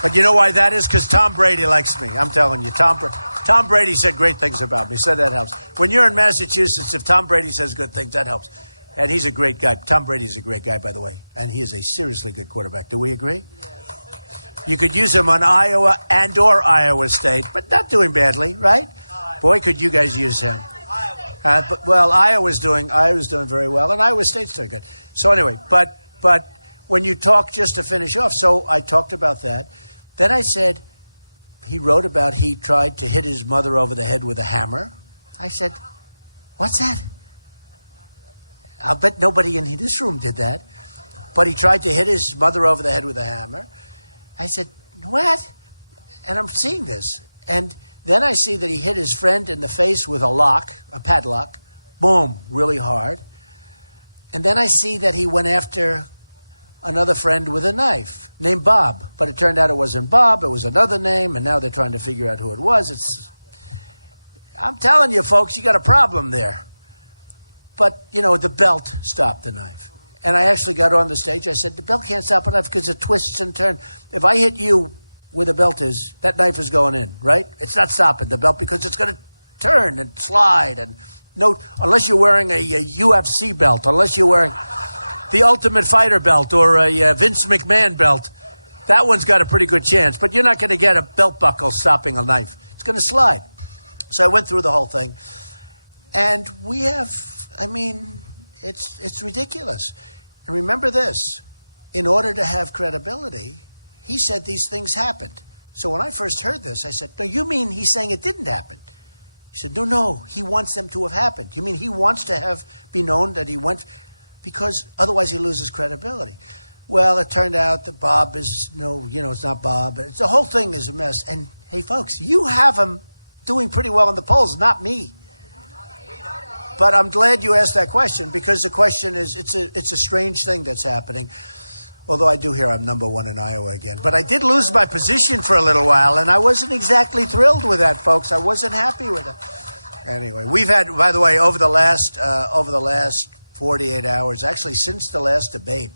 But you know why that is? Because Tom Brady likes me. I'm telling you, Tom Brady said great things about me, so that helps. When you're in Massachusetts, if Tom Brady says good things, that helps. And he's a great guy. Tom Brady's a great guy, by the way, and he is a seriously good quarterback. Do we agree? Yes. You could use him on Iowa or Iowa State, but not doing badly, right? Boy, could you guys use him. Iowa's doing very well, and Iowa State's doing good. So anyway, but when you talk, just to finish off, so I talked about that. Then I said, he wrote about he tried to hit his mother over the head with a hammer. I said, what's that? I'll bet nobody in this room did that. But he tried to hit his mother over the head with a hammer. I said, what? And I'm seeing this. And then I see that he hit his friend in the face with a padlock, boom, really hard. And then I see that he went after another friend with a knife named Bob. But it turned out it wasn't Bob, it was another name, and now they're trying to figure out who it was. I'm telling you, folks, you got a problem there. But, the belt stopped the knife. And I actually got on the stage. I said, the belt can't stop a knife because it twists and turns. If I hit you where the belt is, that knife is going in, right? It's not stopping the belt because it's going to turn and slide. And unless you're wearing a UFC belt, unless you're wearing the Ultimate Fighter belt or a Vince McMahon belt, that one's got a pretty good chance. But you're not going to get a belt buckle stopping a knife. It's going to slide. So I went through the whole thing. And we have, it's ridiculous. And remember this, in order to have credibility, he said these things happened. So when I first heard this, I said, no, you mean he's saying it didn't happen? He said, no, he wants them to have happened. You mean he wants to be known that he went, because otherwise he loses credibility. Well, it turned out that Bob is, it's not Bob. The whole thing is a mess. And hey, folks, you have him doing pretty well in the polls, not me. But I'm glad you asked that question, because the question is, it's a strange thing that's happening. Although I do hear I'm number 1 in Iowa again. But I did lose my position for a little while, and I wasn't exactly thrilled with that, folks. I wasn't happy with it. Anyway, we've had, by the way, over the last 48 hours, actually since the last debate,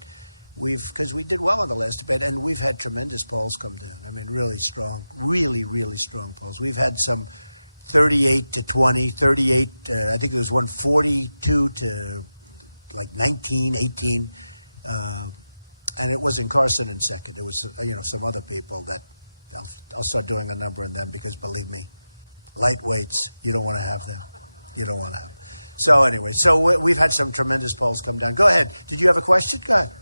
because we did well in the last debate, and we've had tremendous polls come down. Really strong, really, really strong polls. We've had some 38 to 20, 38, I think there was one 42 to like 19, 18. And it was in Carson in second. It was, some other people that I'll start doing a number on them, because believe me, lightweights, you don't want to have them. You don't want to have them. So anyway, we've had some tremendous polls come down. Go ahead. Did you have a question? Go ahead.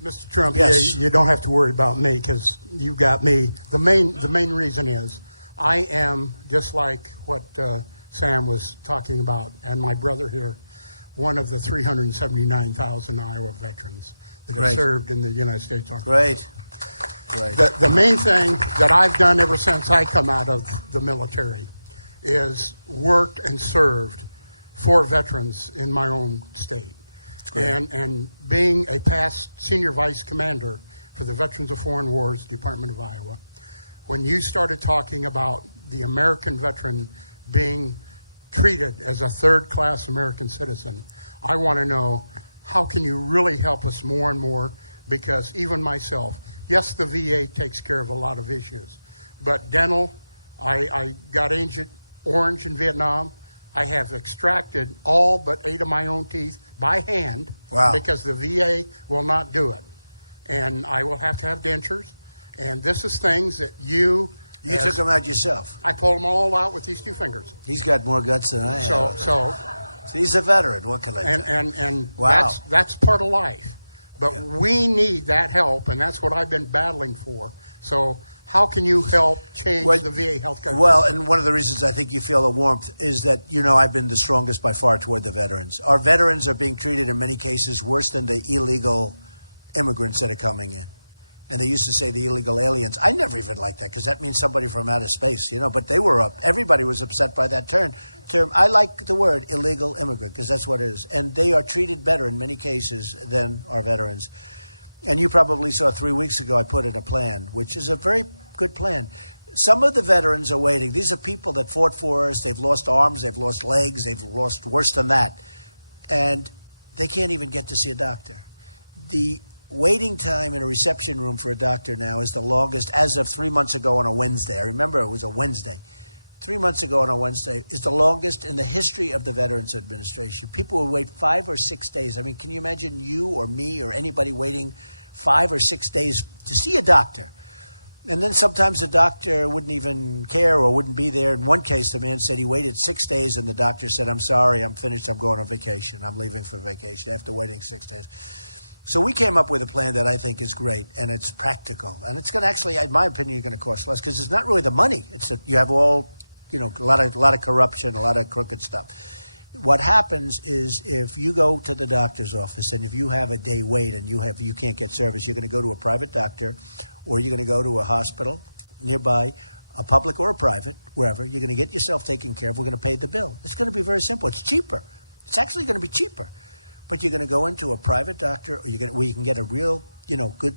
Mr. Trump, yes. You don't have to worry about me, because you got me. The main reason is I am, just like what Sam was talking about, and my brother here, one of the 379,000 Iowa veterans that have served in the United States Army. Great. The main thing that I've done ever since I come out of the military is worked and served for veterans in my own state. And being a past senior vice commander for the Veterans of Foreign Wars Department of Iowa, when you started talking about the American veteran being treated as a third-class American citizen, I want to know, how can you really help us more and more? Because even myself, yes, the VA takes care of a lot of issues, but dental, I got Agent Orange in Vietnam. I have extracted all but 8 of my own teeth by hand because the VA will not do it. And I will have to have dentures. And this is things that You took them out yourself. I pulled them all out with these 2 fingers. He's got more guts than I have. So he's a veteran. What can I do? And Wow. that's part of life. But we need that help, and that's what I've been battling for. So how can you help change the VA healthcare Well, system? and one of the reasons I think you feel the warmth is that, I've been the strongest by far toward the veterans. Our veterans are being treated in many cases worse than the illegal immigrants that are coming in. And they used to say the illegal aliens. I never even liked that because that means somebody from outer space, but they were everybody was upset by that term. I like the word illegal immigrant because that's what it is. And they are treated better in many cases than our veterans. And you probably saw 3 weeks ago I put in a plan, which is a very good plan. Some of the veterans are waiting. These are people that fought for us. They've lost arms. They've lost legs. They've lost worse than that. And they can't even get to see a doctor. The waiting time in a reception room for a doctor now is the longest as of 3 months ago on a Wednesday. I remember it was a Wednesday. 3 months ago on a Wednesday is the longest in the history of the Veterans Administration. People would wait 5 or 6 days. I mean, can you imagine you or me or anybody waiting 5 or 6 days to see a doctor? And then sometimes the doctor wouldn't even care or wouldn't be there. In one case, the man said he waited 6 days and the doctor said, "I'm sorry, I'm finished. I'm going on vacation. I'm leaving for vacation," after waiting 6 days. So we came up with a plan that I think is great, and it's practical. And it's going to actually, in my opinion, going to cost less because it's not really the money. It's that you have all, a lot of corruption, a lot of crooked stuff. What happens is if you go to the doctor's office and if you have a day wait and you can't get service, you're going to go to a private doctor or you're going to go to a hospital nearby, a public or a private, wherever. You're going to get yourself taken care of. We're going to pay the bill. It's going to be very simple. It's cheaper. It's actually going to be cheaper. But you're going to go into a private doctor or where you can get a real, good